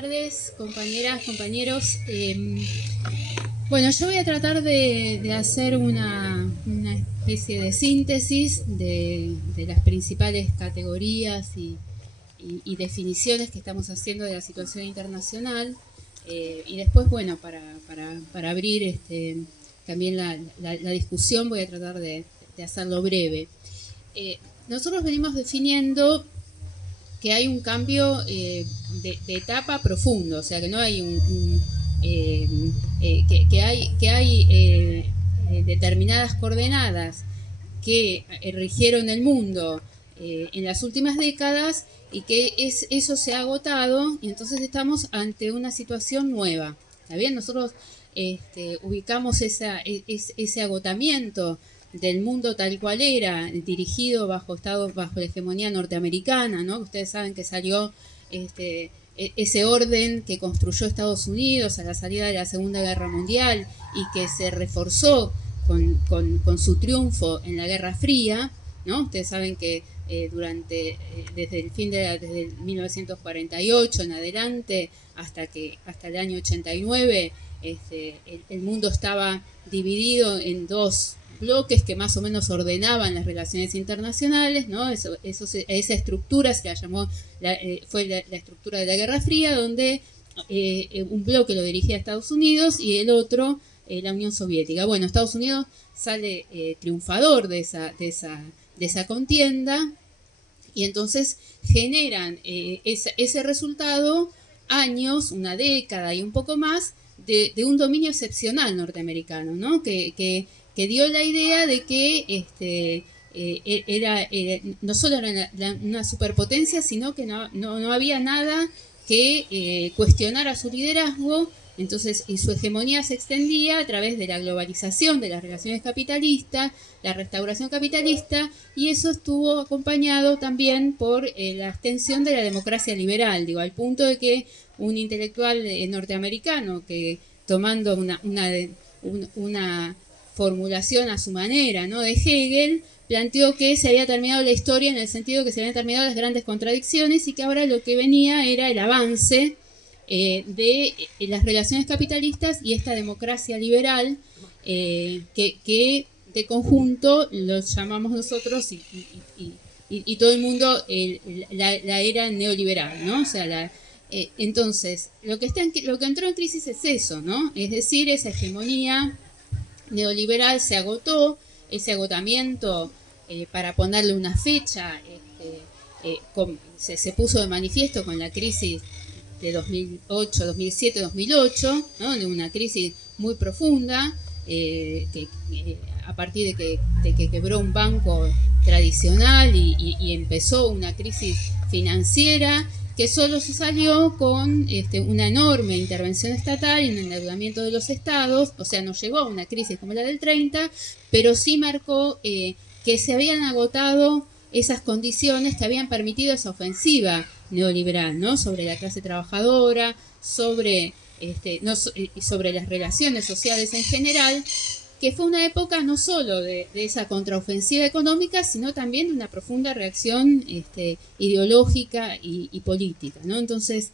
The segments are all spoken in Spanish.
tardes, compañeras, compañeros. Bueno, yo voy a tratar de hacer una especie de síntesis de las principales categorías y definiciones que estamos haciendo de la situación internacional. Y después, bueno, para abrir también la discusión, voy a tratar de hacerlo breve. Nosotros venimos definiendo que hay un cambio de etapa profundo, o sea, que no hay que hay determinadas coordenadas que rigieron el mundo en las últimas décadas y que eso se ha agotado y entonces estamos ante una situación nueva. ¿Está bien? Nosotros ubicamos ese agotamiento del mundo tal cual era, dirigido bajo la hegemonía norteamericana, ¿no? Ustedes saben que salió ese orden que construyó Estados Unidos a la salida de la Segunda Guerra Mundial y que se reforzó con su triunfo en la Guerra Fría, ¿no? Ustedes saben que desde el 1948 en adelante hasta el año 89 el mundo estaba dividido en dos bloques que más o menos ordenaban las relaciones internacionales, ¿no? Esa estructura se la llamó, fue la estructura de la Guerra Fría, donde un bloque lo dirigía Estados Unidos y el otro la Unión Soviética. Bueno, Estados Unidos sale triunfador de esa contienda y entonces generan ese resultado años, una década y un poco más de un dominio excepcional norteamericano, ¿no? Que dio la idea de que no solo era una superpotencia, sino que no había nada que cuestionara su liderazgo. Entonces, y su hegemonía se extendía a través de la globalización de las relaciones capitalistas, la restauración capitalista, y eso estuvo acompañado también por la extensión de la democracia liberal, digo, al punto de que un intelectual norteamericano que tomando una formulación a su manera, ¿no?, de Hegel, planteó que se había terminado la historia en el sentido que se habían terminado las grandes contradicciones y que ahora lo que venía era el avance de las relaciones capitalistas y esta democracia liberal que de conjunto los llamamos nosotros y todo el mundo la era neoliberal, ¿no? O sea, entonces lo que entró en crisis es eso, ¿no? Es decir, esa hegemonía neoliberal se agotó, ese agotamiento, para ponerle una fecha, se puso de manifiesto con la crisis de 2008, 2007, 2008, ¿no? De una crisis muy profunda, a partir de que quebró un banco tradicional y empezó una crisis financiera que solo se salió con una enorme intervención estatal y un endeudamiento de los estados, o sea, no llegó a una crisis como la del 30, pero sí marcó que se habían agotado esas condiciones que habían permitido esa ofensiva neoliberal, ¿no? Sobre la clase trabajadora, sobre las relaciones sociales en general, que fue una época no solo de esa contraofensiva económica, sino también de una profunda reacción ideológica y política, ¿no? Entonces,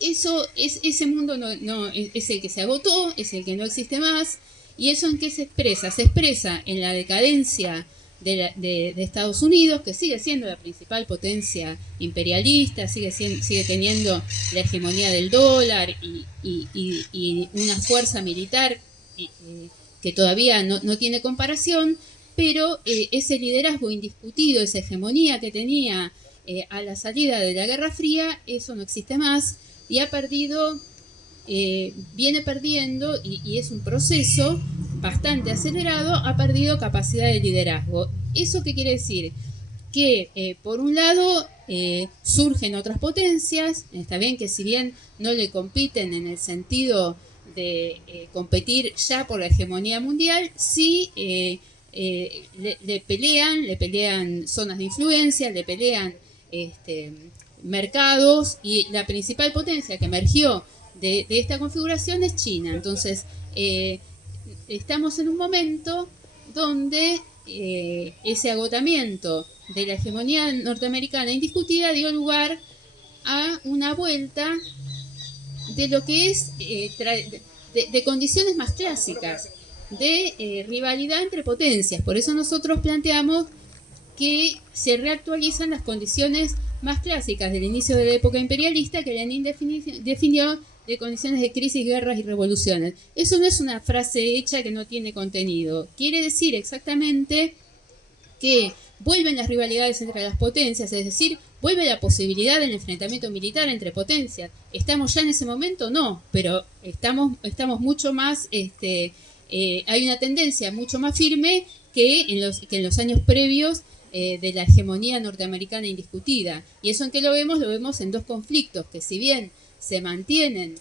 ese mundo no es el que se agotó, es el que no existe más, y eso ¿en qué se expresa? Se expresa en la decadencia de Estados Unidos, que sigue siendo la principal potencia imperialista, sigue teniendo la hegemonía del dólar y una fuerza militar que todavía no tiene comparación, pero ese liderazgo indiscutido, esa hegemonía que tenía a la salida de la Guerra Fría, eso no existe más y ha perdido, viene perdiendo, y es un proceso bastante acelerado, ha perdido capacidad de liderazgo. ¿Eso qué quiere decir? Que por un lado surgen otras potencias, está bien que si bien no le compiten en el sentido de competir ya por la hegemonía mundial, sí le pelean zonas de influencia, le pelean mercados, y la principal potencia que emergió de esta configuración es China. Entonces, estamos en un momento donde ese agotamiento de la hegemonía norteamericana indiscutida dio lugar a una vuelta de lo que es de condiciones más clásicas, de rivalidad entre potencias. Por eso nosotros planteamos que se reactualizan las condiciones más clásicas del inicio de la época imperialista que Lenin definió de condiciones de crisis, guerras y revoluciones. Eso no es una frase hecha que no tiene contenido. Quiere decir exactamente que vuelven las rivalidades entre las potencias, es decir, vuelve la posibilidad del enfrentamiento militar entre potencias. ¿Estamos ya en ese momento? No, pero estamos mucho más, hay una tendencia mucho más firme que en los años previos de la hegemonía norteamericana indiscutida. ¿Y eso en qué lo vemos? Lo vemos en dos conflictos que, si bien se mantienen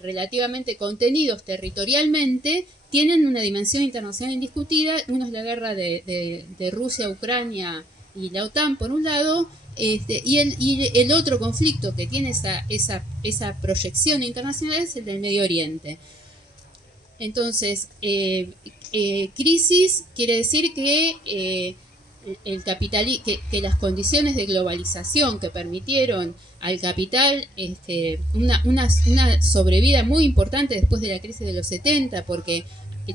relativamente contenidos territorialmente, tienen una dimensión internacional indiscutida. Uno es la guerra de Rusia, Ucrania y la OTAN, por un lado, y el otro conflicto que tiene esa proyección internacional es el del Medio Oriente. Entonces, crisis quiere decir que que las condiciones de globalización que permitieron al capital una sobrevida muy importante después de la crisis de los 70, porque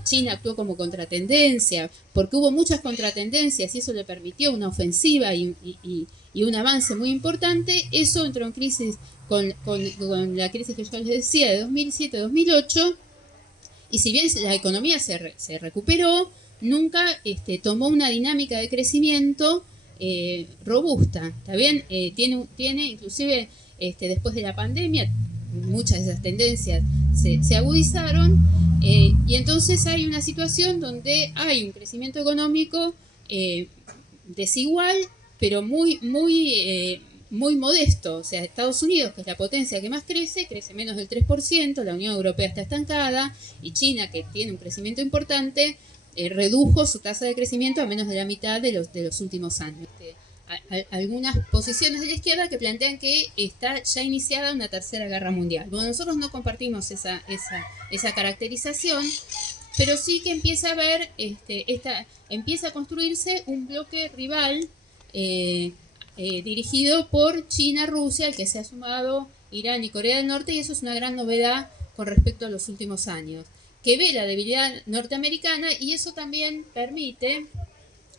China actuó como contratendencia, porque hubo muchas contratendencias y eso le permitió una ofensiva y un avance muy importante. Eso entró en crisis con la crisis que yo les decía de 2007-2008, y si bien la economía se recuperó, nunca tomó una dinámica de crecimiento robusta. ¿Está bien? Tiene inclusive después de la pandemia, muchas de esas tendencias se agudizaron, y entonces hay una situación donde hay un crecimiento económico desigual, pero muy modesto. O sea, Estados Unidos, que es la potencia que más crece menos del 3%, la Unión Europea está estancada, y China, que tiene un crecimiento importante, redujo su tasa de crecimiento a menos de la mitad de los últimos años. Algunas posiciones de la izquierda que plantean que está ya iniciada una tercera guerra mundial. Bueno, nosotros no compartimos esa caracterización, pero sí que empieza a haber, empieza a construirse un bloque rival dirigido por China, Rusia, al que se ha sumado Irán y Corea del Norte, y eso es una gran novedad con respecto a los últimos años, que ve la debilidad norteamericana, y eso también permite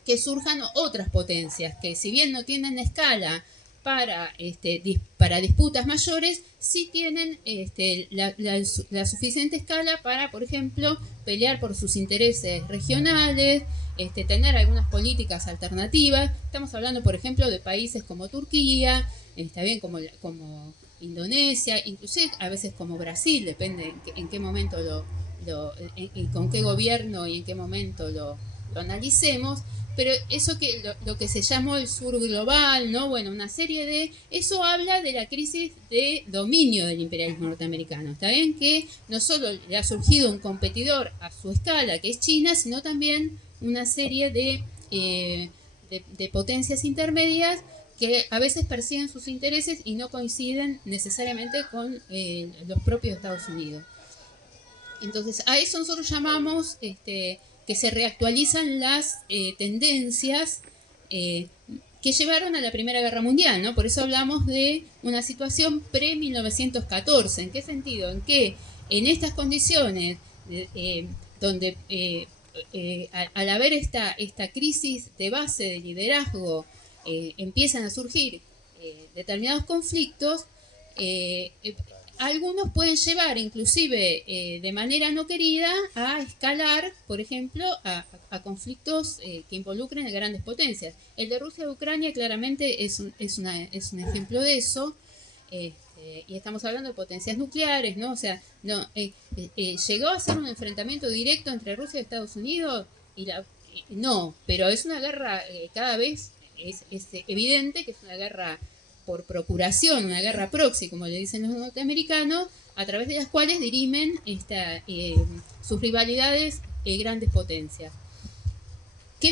que surjan otras potencias que, si bien no tienen escala para disputas mayores, sí tienen la suficiente escala para, por ejemplo, pelear por sus intereses regionales, tener algunas políticas alternativas. Estamos hablando, por ejemplo, de países como Turquía, está bien, como Indonesia, inclusive a veces como Brasil, depende en qué momento y con qué gobierno y en qué momento lo analicemos. Pero eso que lo que se llamó el sur global, ¿no? Bueno, una serie de... Eso habla de la crisis de dominio del imperialismo norteamericano. Está bien que no solo le ha surgido un competidor a su escala, que es China, sino también una serie de potencias intermedias que a veces persiguen sus intereses y no coinciden necesariamente con los propios Estados Unidos. Entonces, a eso nosotros llamamos que se reactualizan las tendencias que llevaron a la Primera Guerra Mundial, ¿no? Por eso hablamos de una situación pre-1914. ¿En qué sentido? En que en estas condiciones donde al haber esta crisis de base de liderazgo, empiezan a surgir determinados conflictos, algunos pueden llevar, inclusive de manera no querida, a escalar, por ejemplo, a conflictos que involucren a grandes potencias. El de Rusia y Ucrania claramente es un ejemplo de eso, y estamos hablando de potencias nucleares, ¿no? O sea, llegó a ser un enfrentamiento directo entre Rusia y Estados Unidos, no, pero es una guerra cada vez es evidente que es una guerra por procuración, una guerra proxy, como le dicen los norteamericanos, a través de las cuales dirimen sus rivalidades grandes potencias. ¿Qué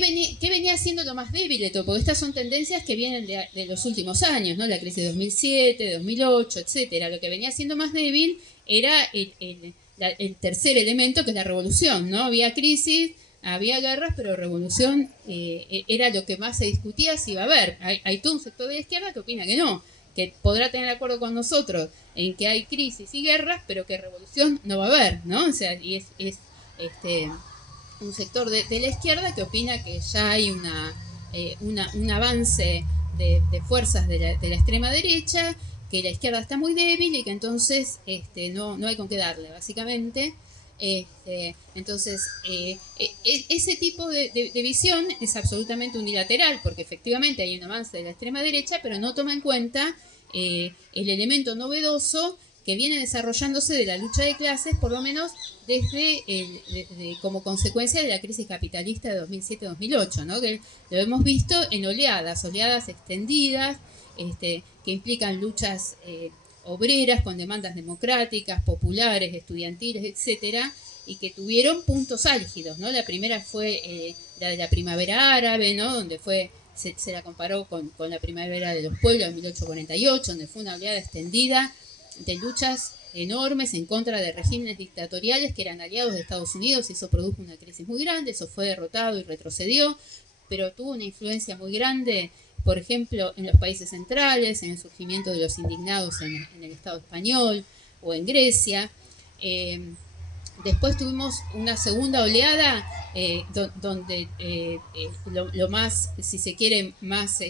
venía siendo lo más débil de todo? Porque estas son tendencias que vienen de los últimos años, ¿no? La crisis de 2007, 2008, etcétera. Lo que venía siendo más débil era el tercer elemento, que es la revolución, ¿no? Había crisis, había guerras, pero revolución era lo que más se discutía si iba a haber. Hay todo un sector de la izquierda que opina que no, que podrá tener acuerdo con nosotros en que hay crisis y guerras, pero que revolución no va a haber, ¿no? O sea, y es un sector de la izquierda que opina que ya hay un avance de fuerzas de la extrema derecha, que la izquierda está muy débil y que entonces no hay con qué darle, básicamente. Entonces, ese tipo de visión es absolutamente unilateral, porque efectivamente hay un avance de la extrema derecha, pero no toma en cuenta el elemento novedoso que viene desarrollándose de la lucha de clases, por lo menos como consecuencia de la crisis capitalista de 2007-2008, ¿no? Que lo hemos visto en oleadas extendidas, que implican luchas obreras con demandas democráticas, populares, estudiantiles, etcétera, y que tuvieron puntos álgidos, ¿no? La primera fue la de la primavera árabe, ¿no? Donde se la comparó con la primavera de los pueblos de 1848, donde fue una oleada extendida de luchas enormes en contra de regímenes dictatoriales que eran aliados de Estados Unidos, y eso produjo una crisis muy grande. Eso fue derrotado y retrocedió, pero tuvo una influencia muy grande, por ejemplo, en los países centrales, en el surgimiento de los indignados en el Estado español o en Grecia. Después tuvimos una segunda oleada donde lo más, si se quiere, más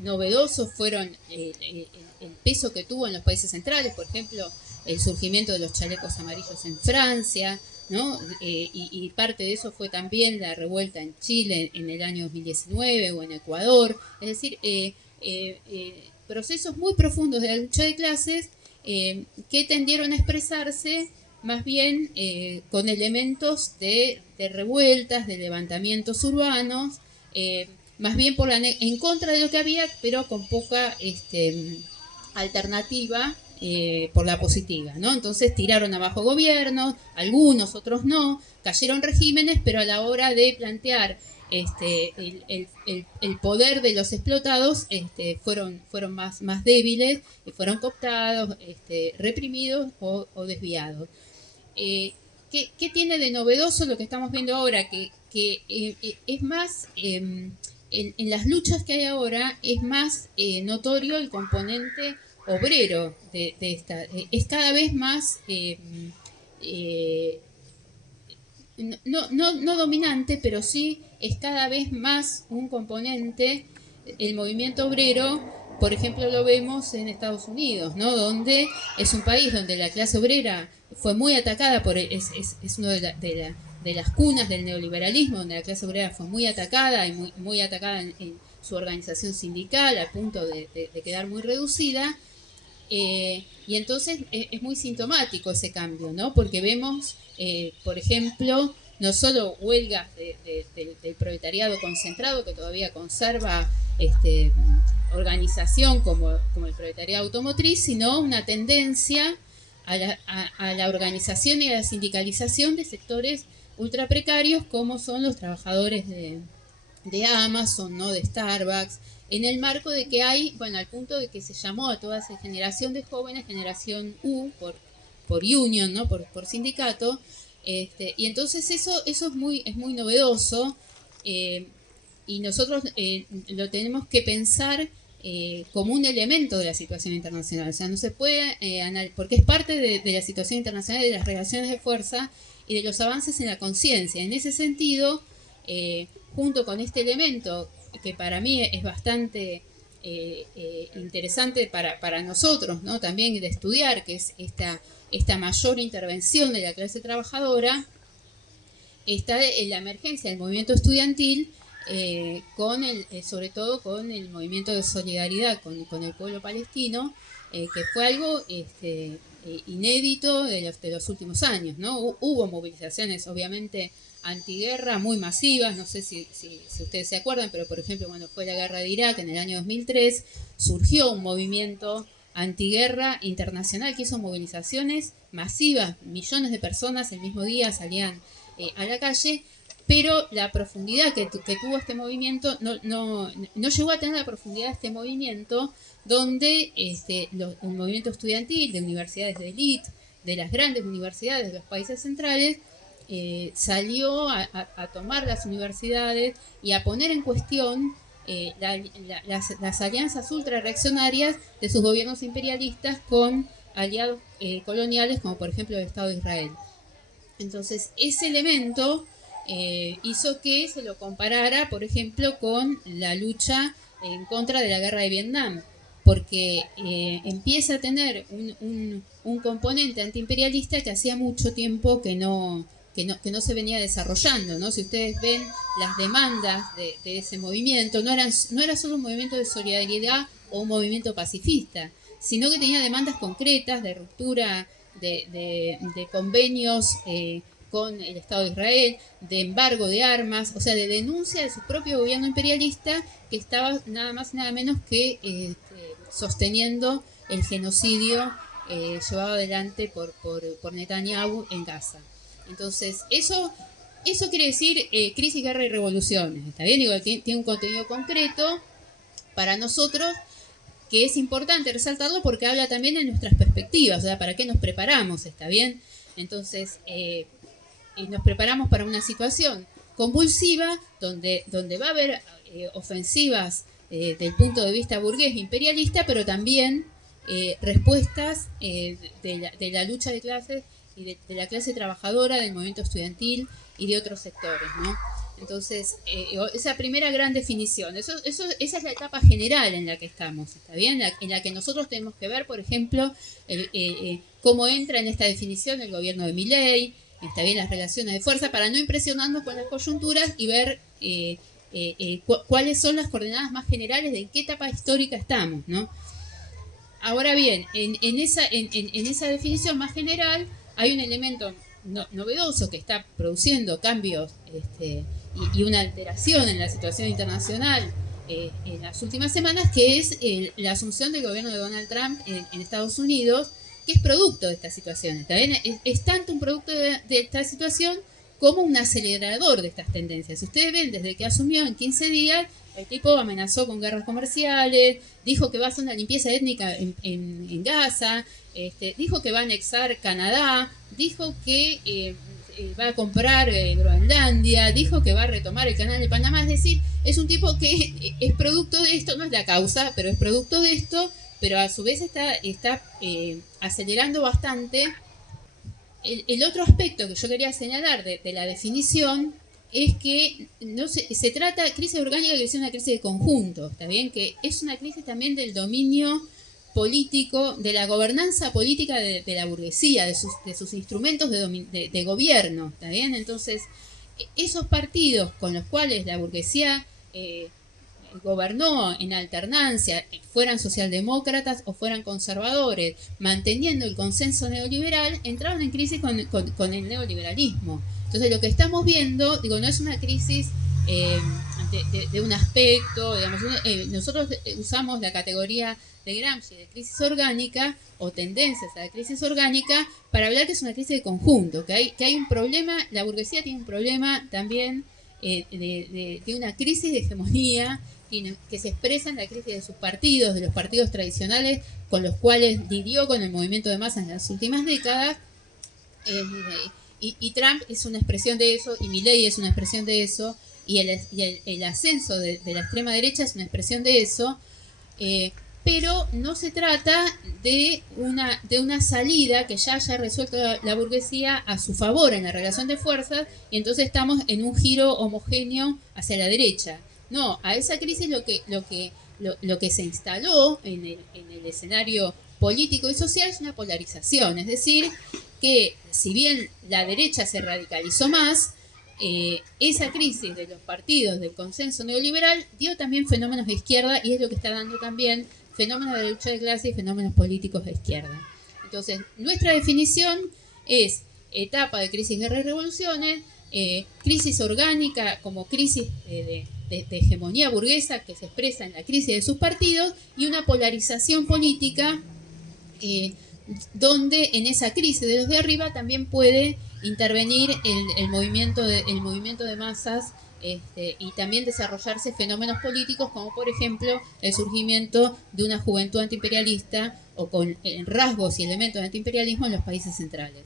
novedoso fueron el peso que tuvo en los países centrales, por ejemplo, el surgimiento de los chalecos amarillos en Francia, ¿no? Y parte de eso fue también la revuelta en Chile en el año 2019 o en Ecuador. Es decir, procesos muy profundos de la lucha de clases que tendieron a expresarse más bien con elementos de revueltas, de levantamientos urbanos, más bien en contra de lo que había, pero con poca alternativa por la positiva, ¿no? Entonces tiraron abajo gobiernos, algunos, otros no, cayeron regímenes, pero a la hora de plantear el poder de los explotados fueron más débiles, fueron cooptados, reprimidos o desviados. ¿Qué tiene de novedoso lo que estamos viendo ahora? Que es más, en las luchas que hay ahora, es más notorio el componente obrero de esta. Es cada vez más, no dominante, pero sí es cada vez más un componente, el movimiento obrero. Por ejemplo, lo vemos en Estados Unidos, ¿no? Donde es un país donde la clase obrera fue muy atacada, es una de las cunas del neoliberalismo, donde la clase obrera fue muy atacada y muy atacada en su organización sindical, al punto de quedar muy reducida. Y entonces es muy sintomático ese cambio, ¿no? Porque vemos, por ejemplo, no solo huelgas del proletariado concentrado, que todavía conserva organización como el proletariado automotriz, sino una tendencia a la organización y a la sindicalización de sectores ultra precarios, como son los trabajadores de Amazon, ¿no? De Starbucks, en el marco de que hay, bueno, al punto de que se llamó a toda esa generación de jóvenes generación U por union, ¿no? Por sindicato, y entonces eso es muy novedoso, y nosotros lo tenemos que pensar como un elemento de la situación internacional. O sea, no se puede porque es parte de la situación internacional, de las relaciones de fuerza y de los avances en la conciencia. En ese sentido, junto con este elemento que para mí es bastante interesante para nosotros, ¿no? También de estudiar, que es esta mayor intervención de la clase trabajadora, está en la emergencia del movimiento estudiantil, sobre todo con el movimiento de solidaridad con el pueblo palestino, que fue algo inédito de los últimos años, ¿no? Hubo movilizaciones, obviamente, antiguerra muy masivas. No sé si ustedes se acuerdan, pero por ejemplo, cuando fue la guerra de Irak en el año 2003, surgió un movimiento antiguerra internacional que hizo movilizaciones masivas, millones de personas el mismo día salían a la calle, pero la profundidad que tuvo este movimiento no llegó a tener la profundidad de este movimiento, donde el movimiento estudiantil de universidades de élite, de las grandes universidades de los países centrales, salió a tomar las universidades y a poner en cuestión las alianzas ultrarreaccionarias de sus gobiernos imperialistas con aliados coloniales, como por ejemplo el Estado de Israel. Entonces, ese elemento hizo que se lo comparara, por ejemplo, con la lucha en contra de la guerra de Vietnam, porque empieza a tener un componente antiimperialista que hacía mucho tiempo que no se venía desarrollando, ¿no? Si ustedes ven las demandas de ese movimiento, no era solo un movimiento de solidaridad o un movimiento pacifista, sino que tenía demandas concretas de ruptura de convenios con el Estado de Israel, de embargo de armas, o sea, de denuncia de su propio gobierno imperialista que estaba nada más y nada menos que sosteniendo el genocidio llevado adelante por Netanyahu en Gaza. Entonces, eso quiere decir crisis, guerra y revoluciones, ¿está bien? Digo, tiene un contenido concreto para nosotros que es importante resaltarlo porque habla también de nuestras perspectivas, o sea, para qué nos preparamos, ¿está bien? Entonces, nos preparamos para una situación convulsiva donde va a haber ofensivas del punto de vista burgués imperialista, pero también respuestas de la lucha de clases y de la clase trabajadora, del movimiento estudiantil y de otros sectores, ¿no? Entonces, esa primera gran definición, esa es la etapa general en la que estamos, ¿está bien? En la que nosotros tenemos que ver, por ejemplo, cómo entra en esta definición el gobierno de Milei, está bien, las relaciones de fuerza, para no impresionarnos con las coyunturas y ver cuáles son las coordenadas más generales de en qué etapa histórica estamos, ¿no? Ahora bien, en esa definición más general hay un elemento novedoso que está produciendo cambios y una alteración en la situación internacional en las últimas semanas, que es la asunción del gobierno de Donald Trump en Estados Unidos, que es producto de esta situación. ¿Está bien? Es tanto un producto de esta situación como un acelerador de estas tendencias. Si ustedes ven, desde que asumió en 15 días, el tipo amenazó con guerras comerciales, dijo que va a hacer una limpieza étnica en Gaza, dijo que va a anexar Canadá, dijo que va a comprar Groenlandia, dijo que va a retomar el canal de Panamá. Es decir, es un tipo que es producto de esto, no es la causa, pero es producto de esto, pero a su vez está acelerando bastante. El otro aspecto que yo quería señalar de la definición es que se trata, crisis orgánica que es una crisis de conjunto, ¿está bien? Que es una crisis también del dominio político, de la gobernanza política de la burguesía, de sus instrumentos de gobierno, ¿está bien? Entonces, esos partidos con los cuales la burguesía gobernó en alternancia, fueran socialdemócratas o fueran conservadores, manteniendo el consenso neoliberal, entraron en crisis con el neoliberalismo. Entonces, lo que estamos viendo, digo, no es una crisis de un aspecto, digamos, nosotros usamos la categoría de Gramsci de crisis orgánica o tendencias a la crisis orgánica para hablar que es una crisis de conjunto, que hay un problema, la burguesía tiene un problema también de una crisis de hegemonía que se expresa en la crisis de sus partidos, de los partidos tradicionales con los cuales lidió con el movimiento de masas en las últimas décadas, y Trump es una expresión de eso, y Milei es una expresión de eso, y el ascenso de la extrema derecha es una expresión de eso, pero no se trata de una salida que ya haya resuelto la burguesía a su favor en la relación de fuerzas, y entonces estamos en un giro homogéneo hacia la derecha. No, a esa crisis lo que se instaló en el escenario político y social es una polarización, es decir, que si bien la derecha se radicalizó más, esa crisis de los partidos del consenso neoliberal dio también fenómenos de izquierda, y es lo que está dando también fenómenos de lucha de clase y fenómenos políticos de izquierda. Entonces, nuestra definición es etapa de crisis, guerra y revoluciones, crisis orgánica como crisis de hegemonía burguesa que se expresa en la crisis de sus partidos, y una polarización política donde en esa crisis de los de arriba también puede intervenir el movimiento de masas, y también desarrollarse fenómenos políticos como por ejemplo el surgimiento de una juventud antiimperialista o con rasgos y elementos de antiimperialismo en los países centrales.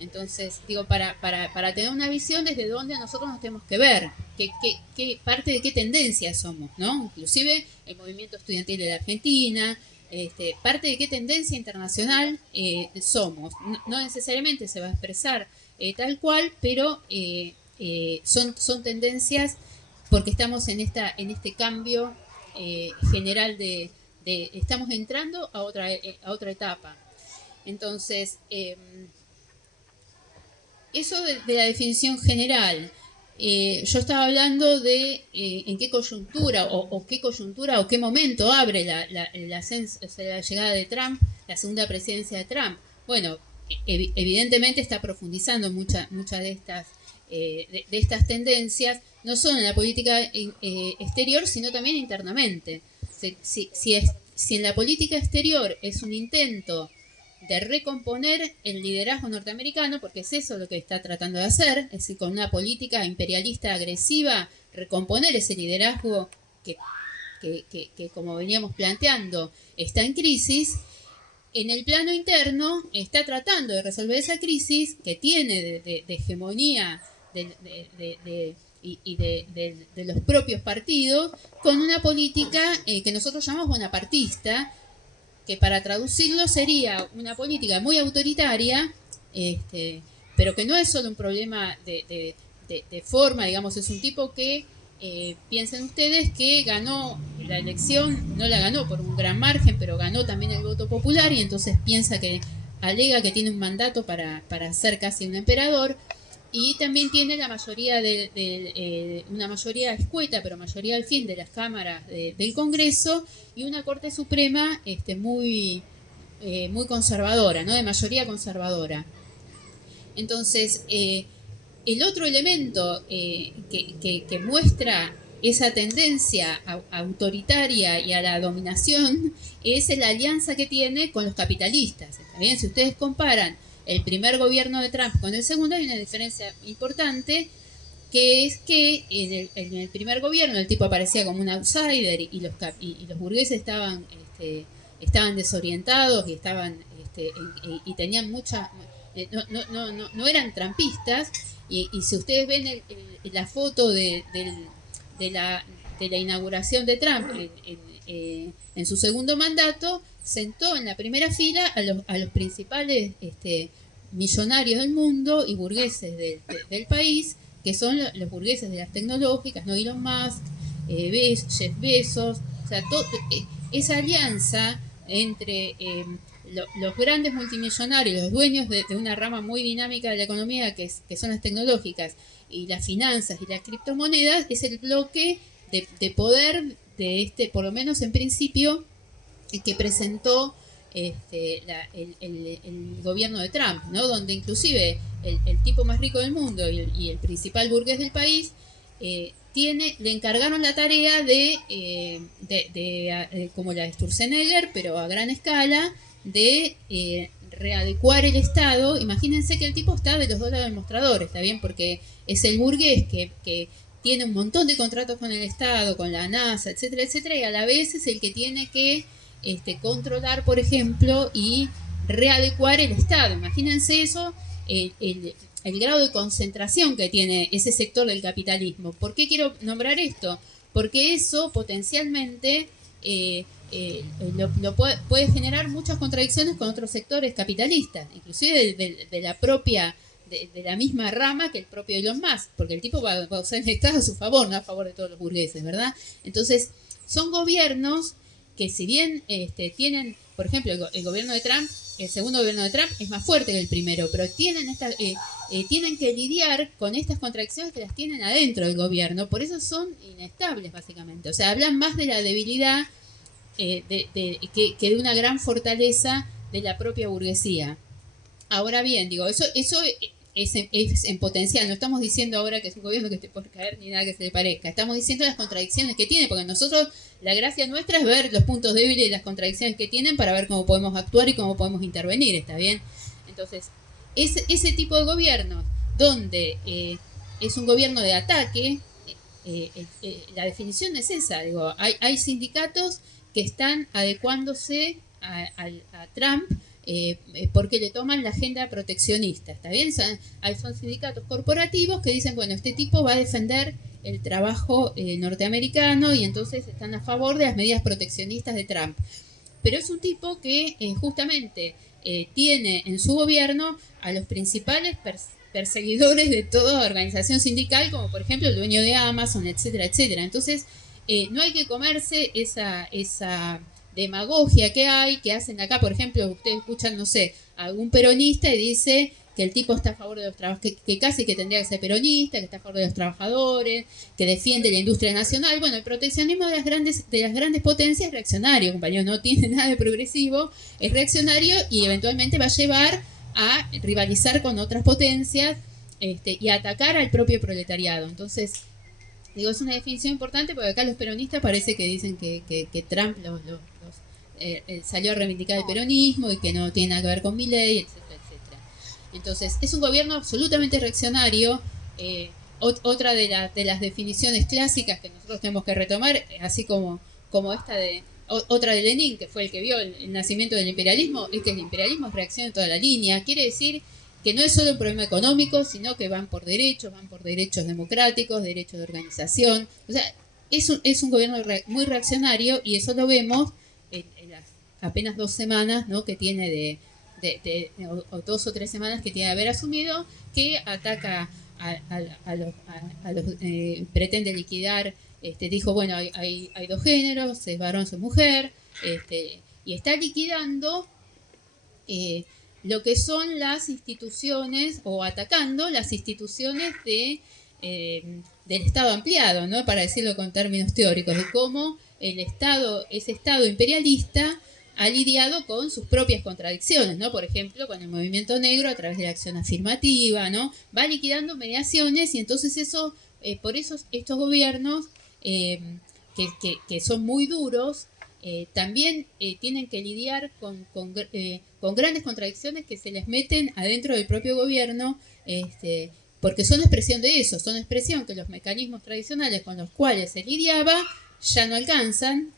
Entonces, digo, para tener una visión desde dónde nosotros nos tenemos que ver, qué parte de qué tendencia somos, ¿no? Inclusive el movimiento estudiantil de la Argentina, parte de qué tendencia internacional somos. No necesariamente se va a expresar tal cual, pero son tendencias porque estamos en este cambio general estamos entrando a otra etapa. Entonces, eso de la definición general. Yo estaba hablando de en qué coyuntura o qué coyuntura o qué momento abre la llegada de Trump, la segunda presidencia de Trump. Bueno, evidentemente está profundizando muchas de estas tendencias, no solo en la política exterior, sino también internamente. Si en la política exterior es un intento de recomponer el liderazgo norteamericano, porque es eso lo que está tratando de hacer, es decir, con una política imperialista agresiva, recomponer ese liderazgo que como veníamos planteando, está en crisis. En el plano interno está tratando de resolver esa crisis que tiene de hegemonía de los propios partidos, con una política que nosotros llamamos bonapartista, que para traducirlo sería una política muy autoritaria, pero que no es solo un problema de forma, digamos, es un tipo que piensen ustedes que ganó la elección, no la ganó por un gran margen, pero ganó también el voto popular, y entonces alega que tiene un mandato para ser casi un emperador, y también tiene la mayoría una mayoría escueta, pero mayoría al fin de las cámaras del Congreso, y una Corte Suprema muy conservadora, ¿no? De mayoría conservadora. Entonces, el otro elemento que muestra esa tendencia autoritaria y a la dominación es la alianza que tiene con los capitalistas. ¿Está bien? Si ustedes comparan el primer gobierno de Trump con el segundo, hay una diferencia importante, que es que en el primer gobierno el tipo aparecía como un outsider y los burgueses estaban desorientados y y tenían mucha... no eran trampistas, y si ustedes ven la foto de la inauguración de Trump en su segundo mandato, sentó en la primera fila a los principales millonarios del mundo y burgueses del país, que son los burgueses de las tecnológicas, ¿no? Elon Musk, Jeff Bezos, o sea, esa alianza entre los grandes multimillonarios, los dueños de una rama muy dinámica de la economía que son las tecnológicas, y las finanzas y las criptomonedas, es el bloque de poder por lo menos en principio, que presentó el gobierno de Trump, ¿no? Donde inclusive el tipo más rico del mundo y el principal burgués del país le encargaron la tarea como la de Sturzenegger, pero a gran escala, de readecuar el Estado. Imagínense que el tipo está de los dos lados del mostrador, ¿está bien? Porque es el burgués que tiene un montón de contratos con el Estado, con la NASA, etcétera, etcétera, y a la vez es el que tiene que controlar, por ejemplo, y readecuar el Estado. Imagínense eso, el grado de concentración que tiene ese sector del capitalismo. ¿Por qué quiero nombrar esto? Porque eso potencialmente puede generar muchas contradicciones con otros sectores capitalistas, inclusive de la propia, de la misma rama que el propio Elon Musk, porque el tipo va a usar el Estado a su favor, no a favor de todos los burgueses, ¿verdad? Entonces, son gobiernos que, si bien tienen, por ejemplo, el gobierno de Trump, el segundo gobierno de Trump es más fuerte que el primero, pero tienen que lidiar con estas contradicciones que las tienen adentro del gobierno, por eso son inestables, básicamente. O sea, hablan más de la debilidad que de una gran fortaleza de la propia burguesía. Ahora bien, digo, eso es en potencial. No estamos diciendo ahora que es un gobierno que esté por caer ni nada que se le parezca. Estamos diciendo las contradicciones que tiene, porque nosotros, la gracia nuestra es ver los puntos débiles y las contradicciones que tienen para ver cómo podemos actuar y cómo podemos intervenir, ¿está bien? Entonces, ese tipo de gobierno donde es un gobierno de ataque, la definición es esa. Digo, hay sindicatos que están adecuándose a Trump porque le toman la agenda proteccionista, ¿está bien? Son sindicatos corporativos que dicen, bueno, este tipo va a defender el trabajo norteamericano y entonces están a favor de las medidas proteccionistas de Trump. Pero es un tipo que justamente tiene en su gobierno a los principales perseguidores de toda organización sindical, como por ejemplo el dueño de Amazon, etcétera, etcétera. Entonces, no hay que comerse esa demagogia que hacen acá. Por ejemplo, ustedes escuchan, no sé, a algún peronista y dice que el tipo está a favor de los trabajadores, que casi que tendría que ser peronista, que está a favor de los trabajadores, que defiende la industria nacional. Bueno, el proteccionismo de las grandes potencias es reaccionario, compañero, no tiene nada de progresivo, es reaccionario y eventualmente va a llevar a rivalizar con otras potencias y a atacar al propio proletariado. Entonces, digo, es una definición importante porque acá los peronistas parece que dicen que Trump salió a reivindicar el peronismo y que no tiene nada que ver con Milei, etcétera, etcétera. Entonces, es un gobierno absolutamente reaccionario. Otra de las definiciones clásicas que nosotros tenemos que retomar, así como esta otra de Lenin, que fue el que vio el nacimiento del imperialismo, es que el imperialismo es reacción en toda la línea. Quiere decir que no es solo un problema económico, sino que van por derechos democráticos, derechos de organización. O sea, es un gobierno muy reaccionario y eso lo vemos en las apenas 2 semanas, ¿no?, que tiene o 2 o 3 semanas que tiene de haber asumido, que ataca a los pretende liquidar. Dijo, bueno, hay 2 géneros, es varón, es mujer, y está liquidando lo que son las instituciones, o atacando las instituciones del Estado ampliado, ¿no?, para decirlo con términos teóricos, de cómo ese Estado imperialista ha lidiado con sus propias contradicciones, ¿no? Por ejemplo, con el movimiento negro a través de la acción afirmativa, ¿no? Va liquidando mediaciones y entonces eso, por eso estos gobiernos que son muy duros, también tienen que lidiar con grandes contradicciones que se les meten adentro del propio gobierno, porque son expresión de eso, son expresión que los mecanismos tradicionales con los cuales se lidiaba ya no alcanzan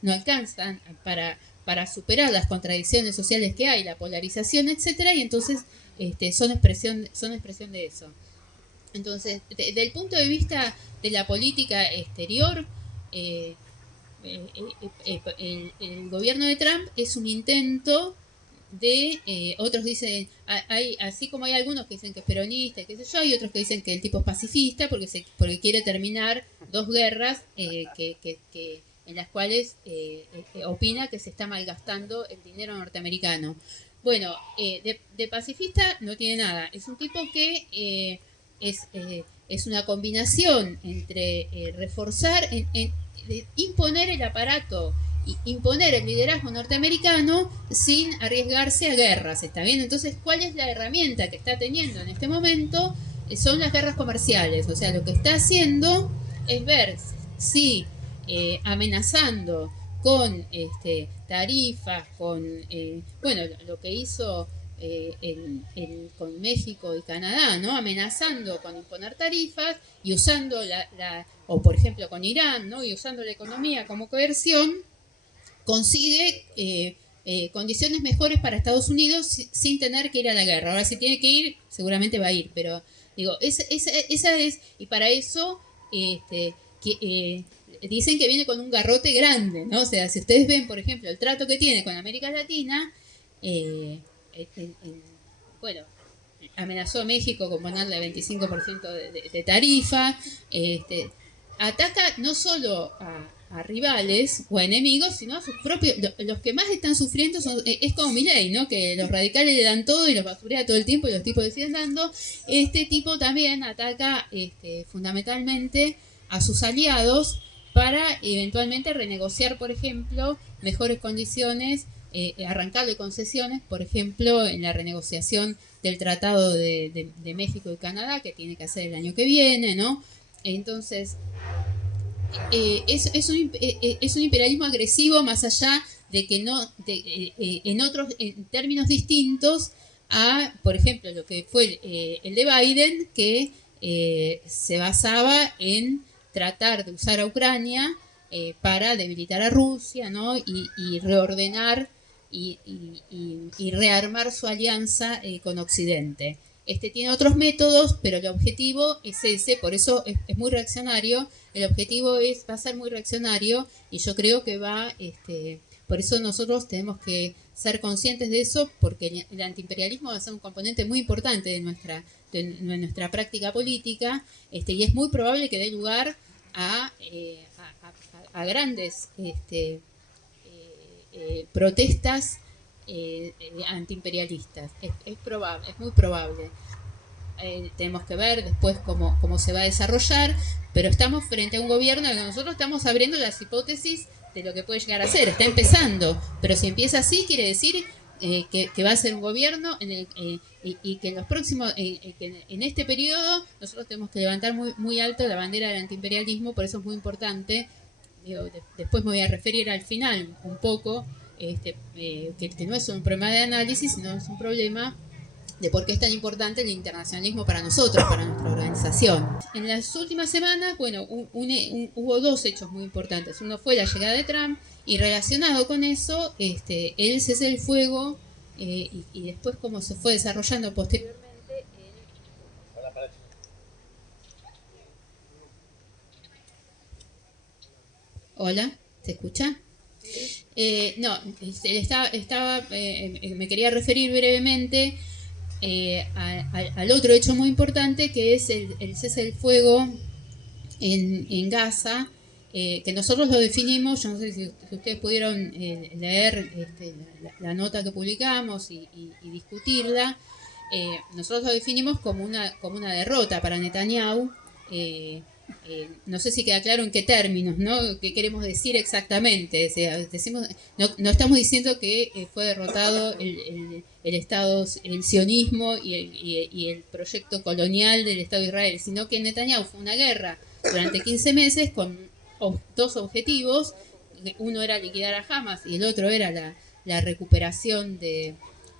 para superar las contradicciones sociales que hay, la polarización, etcétera, y entonces son expresión de eso. Entonces, desde el punto de vista de la política exterior, el gobierno de Trump es un intento de, otros dicen, así como hay algunos que dicen que es peronista, qué sé yo, hay otros que dicen que el tipo es pacifista porque quiere terminar 2 guerras en las cuales opina que se está malgastando el dinero norteamericano. Bueno, de pacifista no tiene nada. Es un tipo que es una combinación entre reforzar, imponer el aparato, imponer el liderazgo norteamericano sin arriesgarse a guerras, ¿está bien? Entonces, ¿cuál es la herramienta que está teniendo en este momento? Son las guerras comerciales. O sea, lo que está haciendo es ver si amenazando con tarifas, con, bueno, lo que hizo con México y Canadá, ¿no?, amenazando con imponer tarifas y usando o por ejemplo con Irán, ¿no?, y usando la economía como coerción, consigue condiciones mejores para Estados Unidos sin tener que ir a la guerra. Ahora, si tiene que ir, seguramente va a ir, pero digo, esa es, y para eso dicen que viene con un garrote grande, ¿no? O sea, si ustedes ven, por ejemplo, el trato que tiene con América Latina, bueno, amenazó a México con ponerle 25% de tarifa, ataca no solo a rivales o a enemigos, sino a sus propios. Los que más están sufriendo es como Milei, ¿no?, que los radicales le dan todo y los basurea todo el tiempo y los tipos le siguen dando. Este tipo también ataca fundamentalmente a sus aliados para eventualmente renegociar, por ejemplo, mejores condiciones, arrancarle concesiones, por ejemplo, en la renegociación del Tratado de México y Canadá, que tiene que hacer el año que viene, ¿no? Entonces, es un imperialismo agresivo, más allá de que no, en términos distintos a, por ejemplo, lo que fue el de Biden, que se basaba en tratar de usar a Ucrania para debilitar a Rusia, ¿no?, y reordenar y rearmar su alianza con Occidente. Tiene otros métodos, pero el objetivo es ese, por eso es muy reaccionario. El objetivo va a ser muy reaccionario y yo creo que por eso nosotros tenemos que ser conscientes de eso, porque el antiimperialismo va a ser un componente muy importante de nuestra práctica política, y es muy probable que dé lugar a grandes protestas antiimperialistas. Es probable, es muy probable. Tenemos que ver después cómo se va a desarrollar, pero estamos frente a un gobierno que nosotros estamos abriendo las hipótesis de lo que puede llegar a ser. Está empezando, pero si empieza así quiere decir que va a ser un gobierno y que en los próximos, que en este periodo nosotros tenemos que levantar muy alto la bandera del antiimperialismo. Por eso es muy importante. Después me voy a referir al final un poco, que no es un problema de análisis, sino es un problema de por qué es tan importante el internacionalismo para nosotros, para nuestra organización. En las últimas semanas, bueno, hubo dos hechos muy importantes. Uno fue la llegada de Trump y relacionado con eso, el cese del fuego y después cómo se fue desarrollando posteriormente. Hola, ¿se escucha? No, me quería referir brevemente al otro hecho muy importante, que es el cese del fuego en Gaza, que nosotros lo definimos. Yo no sé si ustedes pudieron leer la nota que publicamos y discutirla. Nosotros lo definimos como una derrota para Netanyahu. No sé si queda claro en qué términos, ¿no? ¿Qué queremos decir exactamente? O sea, no estamos diciendo que fue derrotado el Estado, el sionismo y el proyecto colonial del Estado de Israel, sino que Netanyahu fue una guerra durante 15 meses con dos objetivos. Uno era liquidar a Hamas y el otro era la recuperación de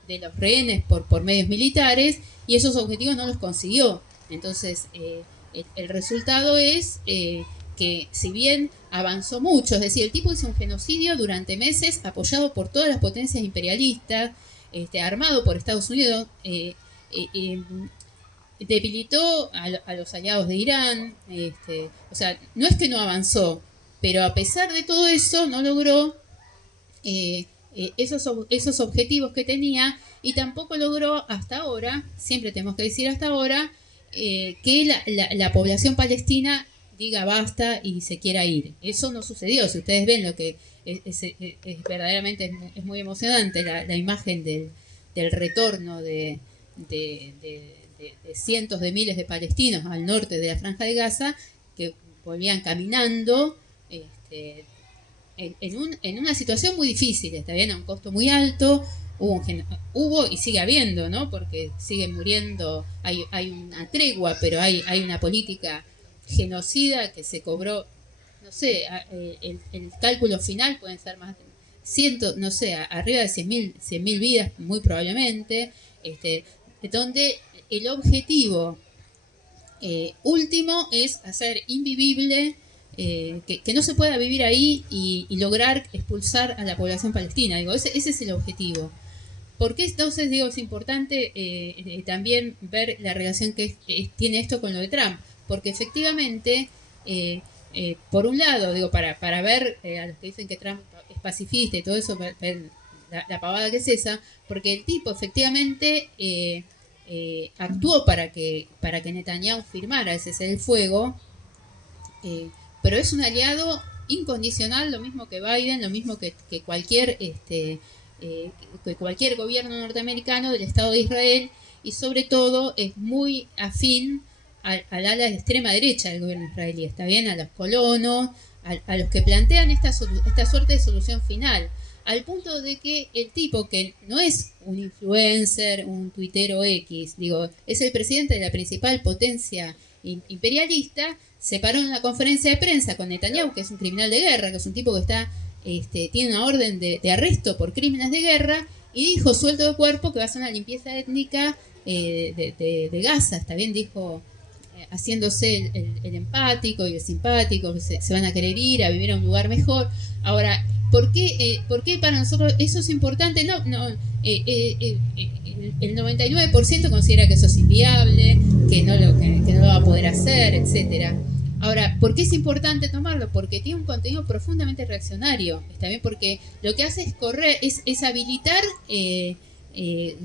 los rehenes por medios militares, y esos objetivos no los consiguió. Entonces, el resultado es que si bien avanzó mucho, es decir, el tipo hizo un genocidio durante meses apoyado por todas las potencias imperialistas, armado por Estados Unidos, debilitó a los aliados de Irán, o sea, no es que no avanzó, pero a pesar de todo eso no logró esos objetivos que tenía, y tampoco logró hasta ahora, siempre tenemos que decir hasta ahora, que la población palestina diga basta y se quiera ir. Eso no sucedió. Si ustedes ven lo que es verdaderamente es muy emocionante la imagen del retorno de cientos de miles de palestinos al norte de la Franja de Gaza, que volvían caminando en una situación muy difícil, está bien, a un costo muy alto. Hubo y sigue habiendo, ¿no? Porque siguen muriendo, hay una tregua, pero hay una política genocida que se cobró, no sé, el cálculo final pueden ser más de no sé, arriba de 100.000 vidas, muy probablemente, donde el objetivo último es hacer invivible, que no se pueda vivir ahí y lograr expulsar a la población palestina. Digo, ese es el objetivo. ¿Por qué entonces digo es importante también ver la relación que tiene esto con lo de Trump? Porque efectivamente, por un lado, digo, para ver a los que dicen que Trump es pacifista y todo eso, ver la pavada que es esa, porque el tipo efectivamente actuó para que Netanyahu firmara ese cese del fuego, pero es un aliado incondicional, lo mismo que Biden, lo mismo que cualquier que cualquier gobierno norteamericano del Estado de Israel, y sobre todo es muy afín al ala de extrema derecha del gobierno israelí, está bien, a los colonos, a los que plantean esta suerte de solución final, al punto de que el tipo, que no es un influencer, un tuitero X, digo, es el presidente de la principal potencia imperialista, se paró en una conferencia de prensa con Netanyahu, que es un criminal de guerra, que es un tipo que está tiene una orden de arresto por crímenes de guerra, y dijo suelto de cuerpo que va a hacer una limpieza étnica de Gaza. Está bien, dijo haciéndose el empático y el simpático, se van a querer ir a vivir a un lugar mejor. Ahora, ¿por qué para nosotros eso es importante? El 99% considera que eso es inviable, que no lo va a poder hacer, etcétera. Ahora, ¿por qué es importante tomarlo? Porque tiene un contenido profundamente reaccionario. Está bien, porque lo que hace es es habilitar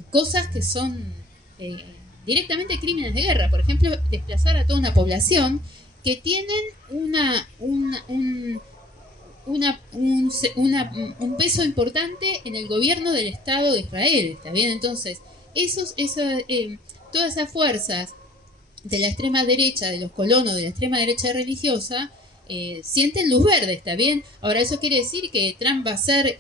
cosas que son directamente crímenes de guerra. Por ejemplo, desplazar a toda una población que tienen un peso importante en el gobierno del Estado de Israel. ¿Está bien? Entonces, todas esas fuerzas de la extrema derecha, de los colonos, de la extrema derecha religiosa, sienten luz verde, ¿está bien? Ahora, ¿eso quiere decir que Trump va a ser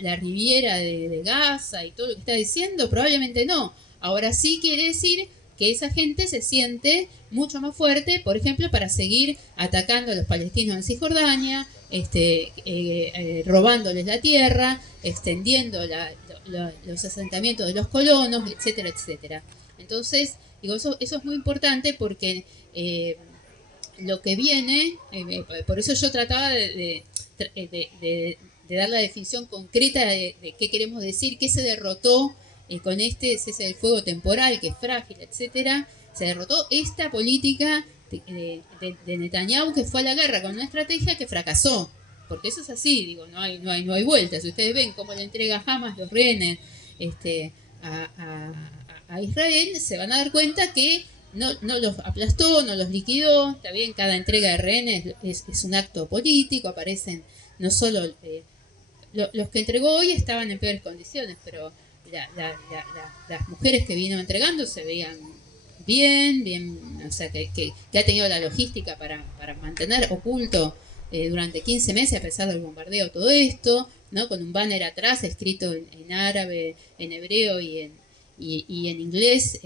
la Riviera de Gaza y todo lo que está diciendo? Probablemente no. Ahora sí quiere decir que esa gente se siente mucho más fuerte, por ejemplo, para seguir atacando a los palestinos en Cisjordania, robándoles la tierra, extendiendo los asentamientos de los colonos, etcétera, etcétera. Entonces, digo, eso es muy importante porque lo que viene, por eso yo trataba de dar la definición concreta de qué queremos decir, qué se derrotó con este cese del fuego temporal, que es frágil, etcétera. Se derrotó esta política de Netanyahu, que fue a la guerra con una estrategia que fracasó. Porque eso es así, digo, no hay vuelta. Si ustedes ven cómo le entrega Hamas los rehenes a Israel, se van a dar cuenta que no los aplastó, no los liquidó. Está bien, cada entrega de rehenes es un acto político, aparecen no solo los que entregó hoy estaban en peores condiciones, pero las mujeres que vino entregando se veían bien, o sea, que ha tenido la logística para mantener oculto durante 15 meses, a pesar del bombardeo, todo esto, ¿no? Con un banner atrás escrito en árabe, en hebreo y en inglés,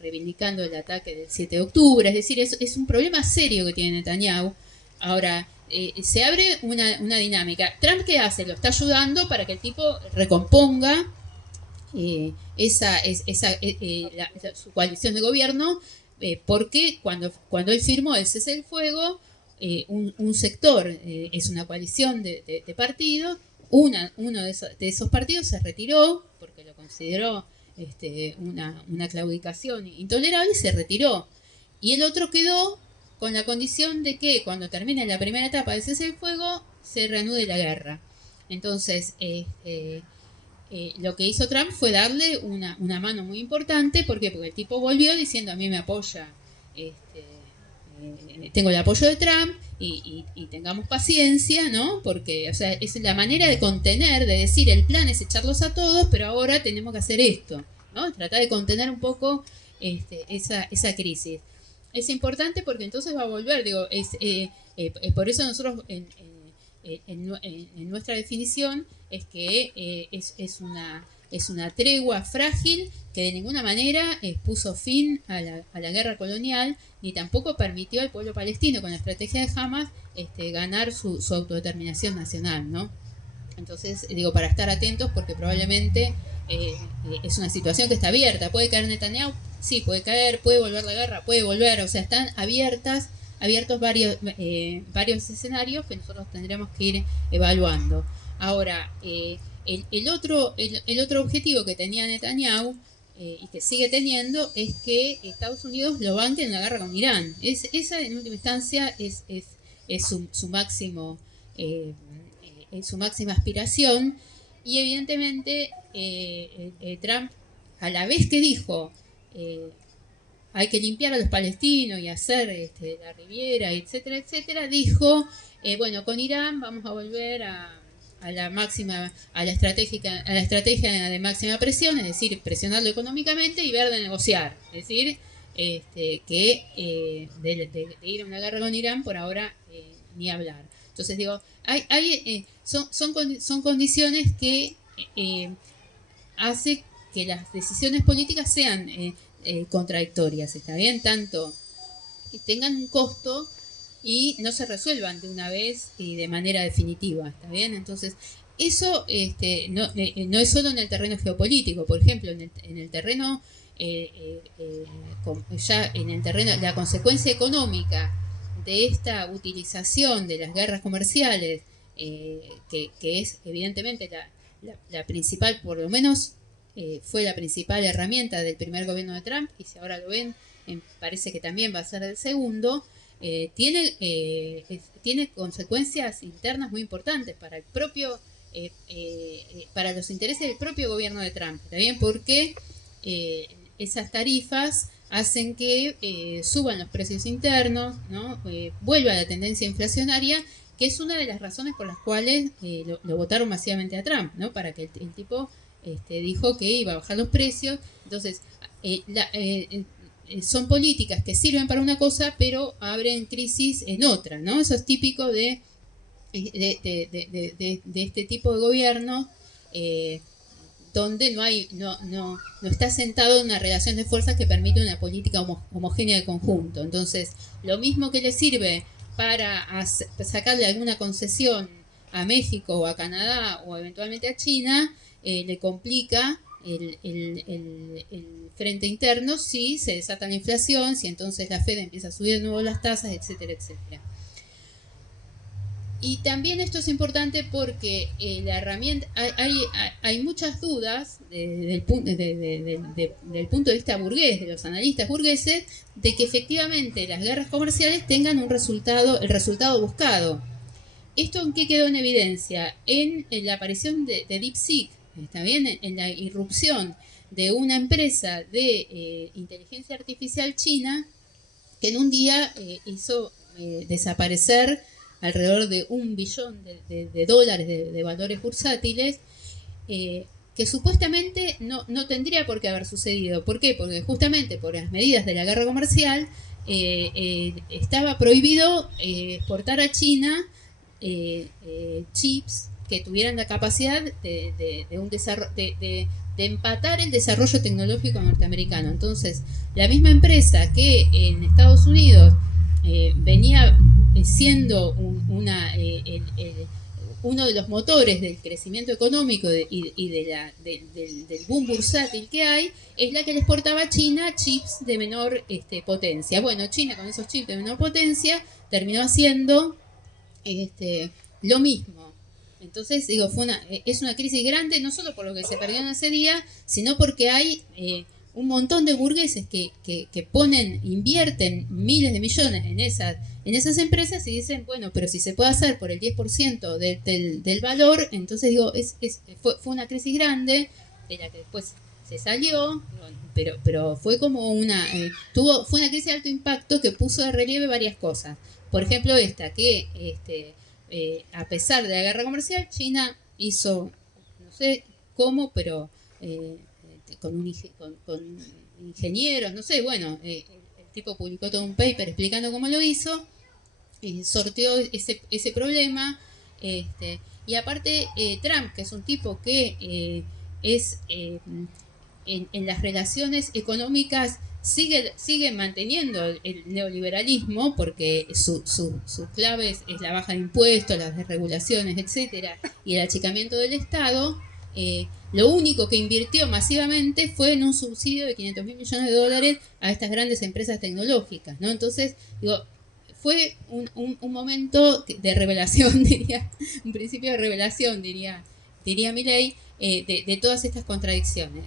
reivindicando el ataque del 7 de octubre. Es decir, es un problema serio que tiene Netanyahu. Ahora, se abre una dinámica. ¿Trump qué hace? Lo está ayudando para que el tipo recomponga su coalición de gobierno, porque cuando él firmó el cese del fuego, un sector, es una coalición de partidos, uno de esos partidos se retiró porque lo consideró una claudicación intolerable y se retiró. Y el otro quedó con la condición de que cuando termine la primera etapa del cese del fuego se reanude la guerra. Entonces, lo que hizo Trump fue darle una mano muy importante. ¿Por qué? Porque el tipo volvió diciendo: a mí me apoya, tengo el apoyo de Trump y tengamos paciencia, ¿no? Porque, o sea, es la manera de contener, de decir, el plan es echarlos a todos, pero ahora tenemos que hacer esto, ¿no? Tratar de contener un poco esa crisis. Es importante porque entonces va a volver, digo, por eso nosotros en nuestra definición es que es una tregua frágil que de ninguna manera puso fin a la guerra colonial, ni tampoco permitió al pueblo palestino, con la estrategia de Hamas, ganar su autodeterminación nacional, ¿no? Entonces, digo, para estar atentos, porque probablemente es una situación que está abierta. ¿Puede caer Netanyahu? Sí, puede caer. ¿Puede volver la guerra? Puede volver. O sea, están abiertos varios escenarios que nosotros tendremos que ir evaluando. Ahora, el otro objetivo que tenía Netanyahu, y que sigue teniendo, es que Estados Unidos lo banque en la guerra con Irán. Esa, en última instancia, es su máximo... su máxima aspiración. Y evidentemente Trump, a la vez que dijo hay que limpiar a los palestinos y hacer la Riviera, etcétera, etcétera, dijo bueno, con Irán vamos a volver a la estrategia de máxima presión, es decir, presionarlo económicamente y ver de negociar, es decir, que de ir a una guerra con Irán por ahora ni hablar. Entonces digo, son condiciones que hace que las decisiones políticas sean contradictorias, ¿está bien? Tanto que tengan un costo y no se resuelvan de una vez y de manera definitiva, ¿está bien? Entonces, eso no es solo en el terreno geopolítico. Por ejemplo, en el terreno ya en el terreno, la consecuencia económica de esta utilización de las guerras comerciales, que es evidentemente la principal, por lo menos fue la principal herramienta del primer gobierno de Trump, y si ahora lo ven, parece que también va a ser el segundo, tiene consecuencias internas muy importantes para el propio, para los intereses del propio gobierno de Trump, también porque esas tarifas hacen que suban los precios internos, ¿no? Vuelva la tendencia inflacionaria, que es una de las razones por las cuales lo votaron masivamente a Trump, ¿no? Para que el tipo dijo que iba a bajar los precios. Entonces, son políticas que sirven para una cosa, pero abren crisis en otra, ¿no? Eso es típico de este tipo de gobierno, donde no está sentado en una relación de fuerzas que permite una política homogénea de conjunto. Entonces, lo mismo que le sirve para sacarle alguna concesión a México o a Canadá o eventualmente a China, le complica el frente interno si se desata la inflación, si entonces la Fed empieza a subir de nuevo las tasas, etcétera, etcétera. Y también esto es importante porque la herramienta, hay muchas dudas del punto de vista burgués, de los analistas burgueses, de que efectivamente las guerras comerciales tengan el resultado buscado. ¿Esto en qué quedó en evidencia? En la aparición de DeepSeek, ¿está bien? En la irrupción de una empresa de inteligencia artificial china que en un día hizo desaparecer alrededor de $1 billón de valores bursátiles, que supuestamente no tendría por qué haber sucedido. ¿Por qué? Porque justamente por las medidas de la guerra comercial estaba prohibido exportar a China chips que tuvieran la capacidad de empatar el desarrollo tecnológico norteamericano. Entonces, la misma empresa que en Estados Unidos venía siendo uno de los motores del crecimiento económico y del boom bursátil que hay, es la que le exportaba a China chips de menor potencia. Bueno, China con esos chips de menor potencia terminó haciendo lo mismo. Entonces, digo, es una crisis grande, no solo por lo que se perdió en ese día, sino porque hay un montón de burgueses que invierten miles de millones en esas empresas y dicen, bueno, pero si se puede hacer por el 10% del valor, entonces digo, fue una crisis grande, de la que después se salió, pero fue como fue una crisis de alto impacto que puso de relieve varias cosas. Por ejemplo, que a pesar de la guerra comercial, China hizo, no sé cómo, pero con ingenieros, no sé, bueno, el tipo publicó todo un paper explicando cómo lo hizo, sorteó ese problema, y aparte Trump, que es un tipo que en las relaciones económicas sigue manteniendo el neoliberalismo, porque su clave es la baja de impuestos, las desregulaciones, etcétera, y el achicamiento del Estado. Lo único que invirtió masivamente fue en un subsidio de $500 mil millones a estas grandes empresas tecnológicas, ¿no? Entonces, digo, fue un momento de revelación, diría, un principio de revelación, diría Milei, de todas estas contradicciones.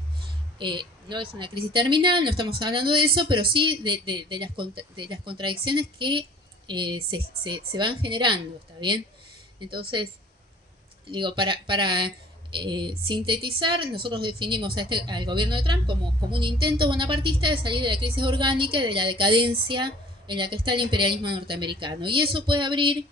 No es una crisis terminal, no estamos hablando de eso, pero sí de las contradicciones que se van generando, ¿está bien? Entonces, digo, para sintetizar, nosotros definimos al gobierno de Trump como un intento bonapartista de salir de la crisis orgánica y de la decadencia en la que está el imperialismo norteamericano. Y eso puede abrir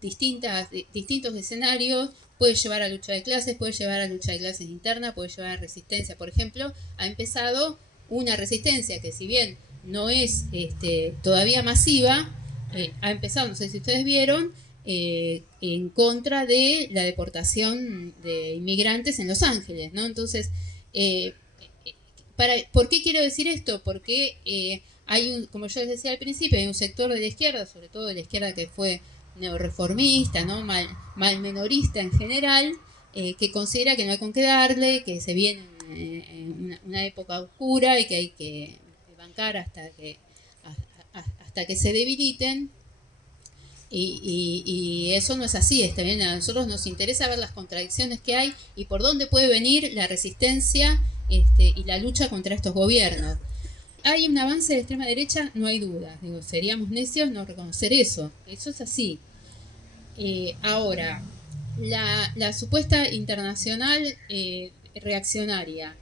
distintos escenarios, puede llevar a lucha de clases, puede llevar a lucha de clases interna, puede llevar a resistencia. Por ejemplo, ha empezado una resistencia que, si bien no es todavía masiva, ha empezado, no sé si ustedes vieron, en contra de la deportación de inmigrantes en Los Ángeles, ¿no? Entonces, ¿por qué quiero decir esto? Porque como yo les decía al principio, hay un sector de la izquierda, sobre todo de la izquierda que fue neoreformista, ¿no? mal menorista en general, que considera que no hay con qué darle, que se viene una época oscura y que hay que bancar hasta que se debiliten. Y eso no es así, está bien. A nosotros nos interesa ver las contradicciones que hay y por dónde puede venir la resistencia y la lucha contra estos gobiernos. Hay un avance de la extrema derecha, no hay duda. Digo, seríamos necios no reconocer eso. Eso es así. Ahora, la supuesta internacional reaccionaria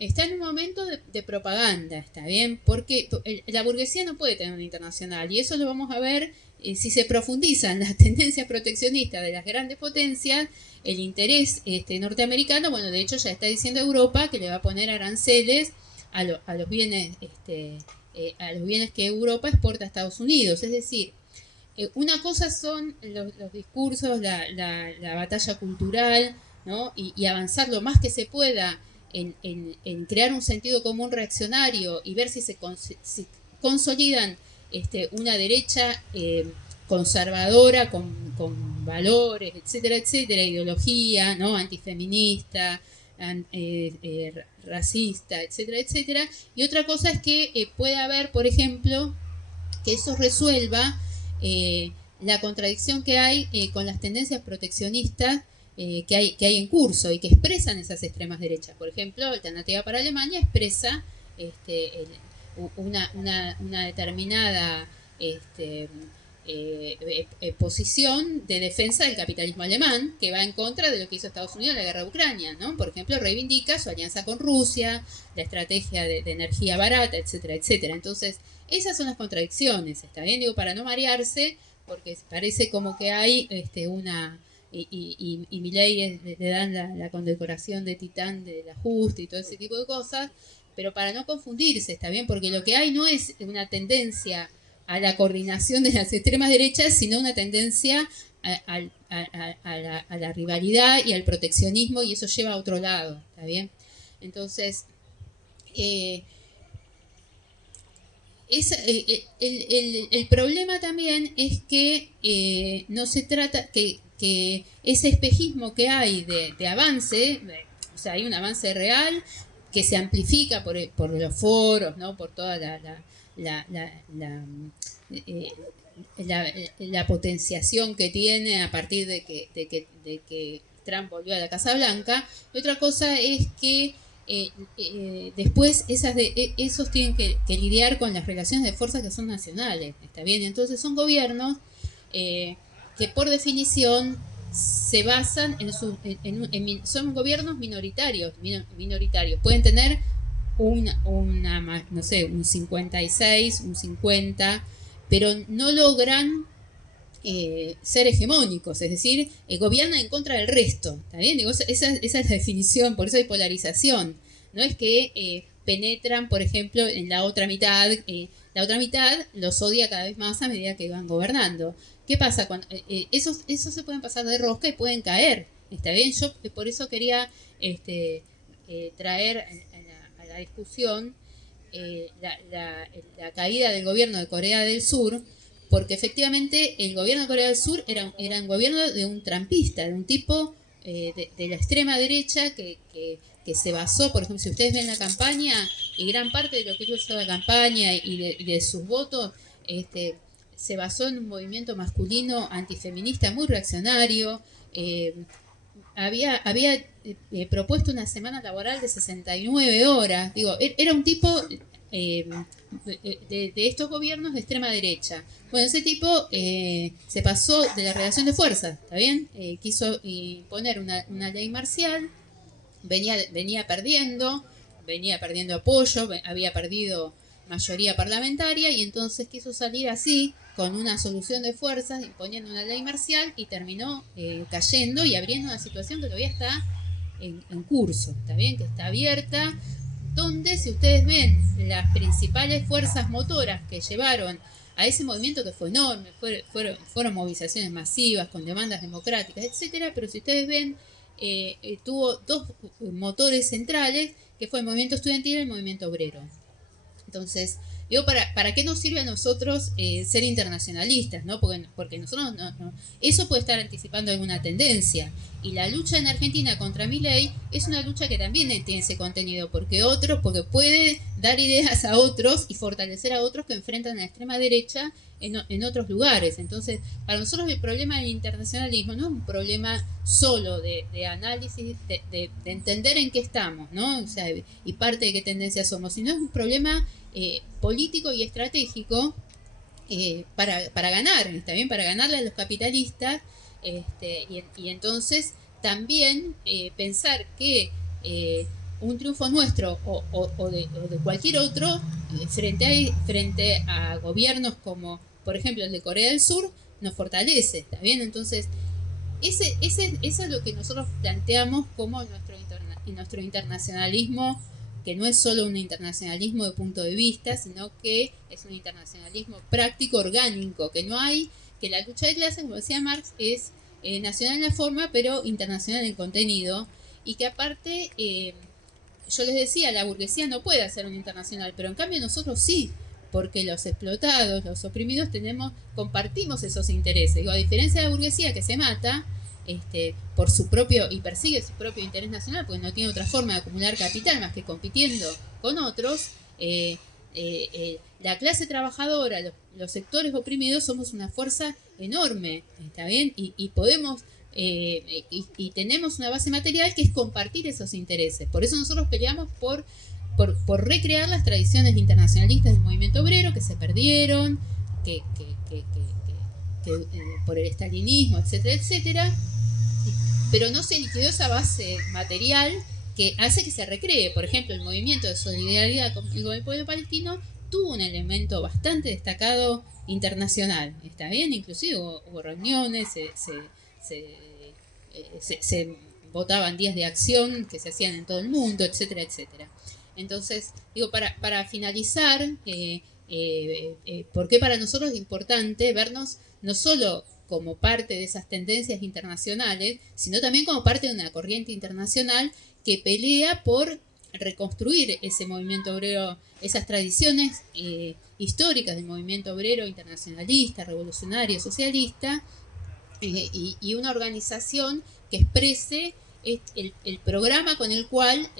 está en un momento de propaganda, ¿está bien? Porque la burguesía no puede tener una internacional y eso lo vamos a ver si se profundizan las tendencias proteccionistas de las grandes potencias, el interés norteamericano, bueno, de hecho ya está diciendo Europa que le va a poner aranceles a los bienes que Europa exporta a Estados Unidos, es decir, una cosa son los discursos, la batalla cultural, ¿no? Y avanzar lo más que se pueda en crear un sentido común reaccionario y ver si si consolidan una derecha conservadora con valores, etcétera, etcétera, ideología, ¿no? Antifeminista, racista, etcétera, etcétera. Y otra cosa es que puede haber, por ejemplo, que eso resuelva la contradicción que hay con las tendencias proteccionistas que hay en curso y que expresan esas extremas derechas. Por ejemplo, Alternativa para Alemania expresa una determinada posición de defensa del capitalismo alemán que va en contra de lo que hizo Estados Unidos en la guerra de Ucrania, ¿no? Por ejemplo, reivindica su alianza con Rusia, la estrategia de energía barata, etcétera, etcétera. Entonces, esas son las contradicciones, ¿está bien? Digo, para no marearse, porque parece como que hay una... Y Milei le dan la condecoración de titán del ajuste y todo ese tipo de cosas, pero para no confundirse, ¿está bien? Porque lo que hay no es una tendencia a la coordinación de las extremas derechas, sino una tendencia a la rivalidad y al proteccionismo, y eso lleva a otro lado, ¿está bien? Entonces, el problema también es que no se trata, que ese espejismo que hay de avance, o sea, hay un avance real que se amplifica por los foros, ¿no? Por toda la potenciación que tiene a partir de que Trump volvió a la Casa Blanca. Y otra cosa es que después esos tienen que lidiar con las relaciones de fuerza que son nacionales, ¿está bien? Entonces son gobiernos que por definición se basan son gobiernos minoritarios, pueden tener no sé, un 56, un 50, pero no logran ser hegemónicos, es decir, gobiernan en contra del resto, ¿está bien? Digo, esa es la definición, por eso hay polarización. No es que penetran, por ejemplo, en la otra mitad los odia cada vez más a medida que van gobernando. ¿Qué pasa? Cuando esos se pueden pasar de rosca y pueden caer, ¿está bien? Yo por eso quería traer a la discusión la caída del gobierno de Corea del Sur, porque efectivamente el gobierno de Corea del Sur era un gobierno de un trampista, de un tipo de la extrema derecha que se basó, por ejemplo, si ustedes ven la campaña, y gran parte de lo que hizo la campaña y de sus votos, se basó en un movimiento masculino antifeminista muy reaccionario. Había propuesto una semana laboral de 69 horas. Digo, era un tipo de estos gobiernos de extrema derecha. Bueno, ese tipo se pasó de la relación de fuerzas, ¿está bien? Quiso imponer una ley marcial, venía perdiendo apoyo, había perdido mayoría parlamentaria y entonces quiso salir así con una solución de fuerzas, imponiendo una ley marcial y terminó cayendo y abriendo una situación que todavía está en curso, ¿está bien? Que está abierta, donde si ustedes ven las principales fuerzas motoras que llevaron a ese movimiento que fue enorme, fueron movilizaciones masivas con demandas democráticas, etcétera, pero si ustedes ven tuvo dos motores centrales, que fue el movimiento estudiantil y el movimiento obrero. Entonces, Digo, ¿para qué nos sirve a nosotros ser internacionalistas? ¿No? Porque nosotros eso puede estar anticipando alguna tendencia. Y la lucha en Argentina contra Milei es una lucha que también tiene ese contenido, porque puede dar ideas a otros y fortalecer a otros que enfrentan a la extrema derecha en otros lugares. Entonces, para nosotros el problema del internacionalismo no es un problema solo de análisis, de entender en qué estamos, ¿no? O sea, y parte de qué tendencia somos, sino es un problema político y estratégico para ganar, ¿está bien? Para ganarle a los capitalistas, y entonces también pensar que un triunfo nuestro o de cualquier otro frente a gobiernos como, por ejemplo, el de Corea del Sur, nos fortalece, ¿está bien? Entonces, eso es lo que nosotros planteamos como nuestro internacionalismo, que no es solo un internacionalismo de punto de vista, sino que es un internacionalismo práctico, orgánico, que la lucha de clases, como decía Marx, es nacional en la forma, pero internacional en contenido, y que aparte, yo les decía, la burguesía no puede hacer un internacional, pero en cambio nosotros sí, porque los explotados, los oprimidos, compartimos esos intereses. Digo, a diferencia de la burguesía que se mata por su propio y persigue su propio interés nacional, porque no tiene otra forma de acumular capital más que compitiendo con otros, la clase trabajadora, los sectores oprimidos, somos una fuerza enorme, ¿está bien? Y podemos y tenemos una base material que es compartir esos intereses. Por eso nosotros peleamos por recrear las tradiciones internacionalistas del movimiento obrero que se perdieron, por el estalinismo, etcétera, etcétera, pero no se liquidó esa base material que hace que se recree. Por ejemplo, el movimiento de solidaridad con el pueblo palestino tuvo un elemento bastante destacado internacional, ¿está bien? Inclusive hubo reuniones, se votaban días de acción que se hacían en todo el mundo, etcétera, etcétera. Entonces, digo, para finalizar, ¿por qué para nosotros es importante vernos no solo como parte de esas tendencias internacionales, sino también como parte de una corriente internacional que pelea por reconstruir ese movimiento obrero, esas tradiciones históricas del movimiento obrero internacionalista, revolucionario, socialista, y una organización que exprese el programa con el cual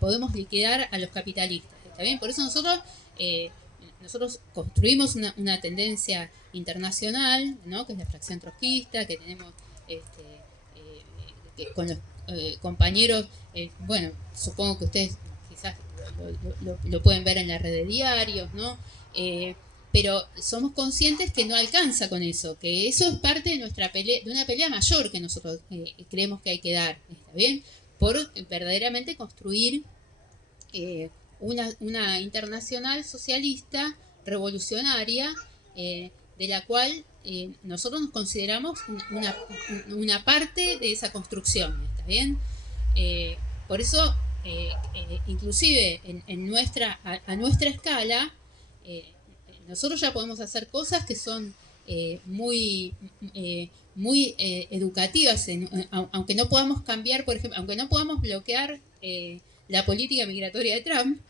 podemos liquidar a los capitalistas. ¿Está bien? Por eso nosotros construimos una tendencia internacional, ¿no? Que es la fracción trotskista, que tenemos con los compañeros, bueno, supongo que ustedes quizás lo pueden ver en la red de diarios, ¿no? Pero somos conscientes que no alcanza con eso, que eso es parte de nuestra pelea, de una pelea mayor que nosotros creemos que hay que dar, ¿está bien? Por verdaderamente construir una internacional socialista revolucionaria, de la cual nosotros nos consideramos una parte de esa construcción, ¿está bien? Por eso, inclusive a nuestra escala, nosotros ya podemos hacer cosas que son muy educativas, aunque no podamos cambiar, por ejemplo, aunque no podamos bloquear la política migratoria de Trump,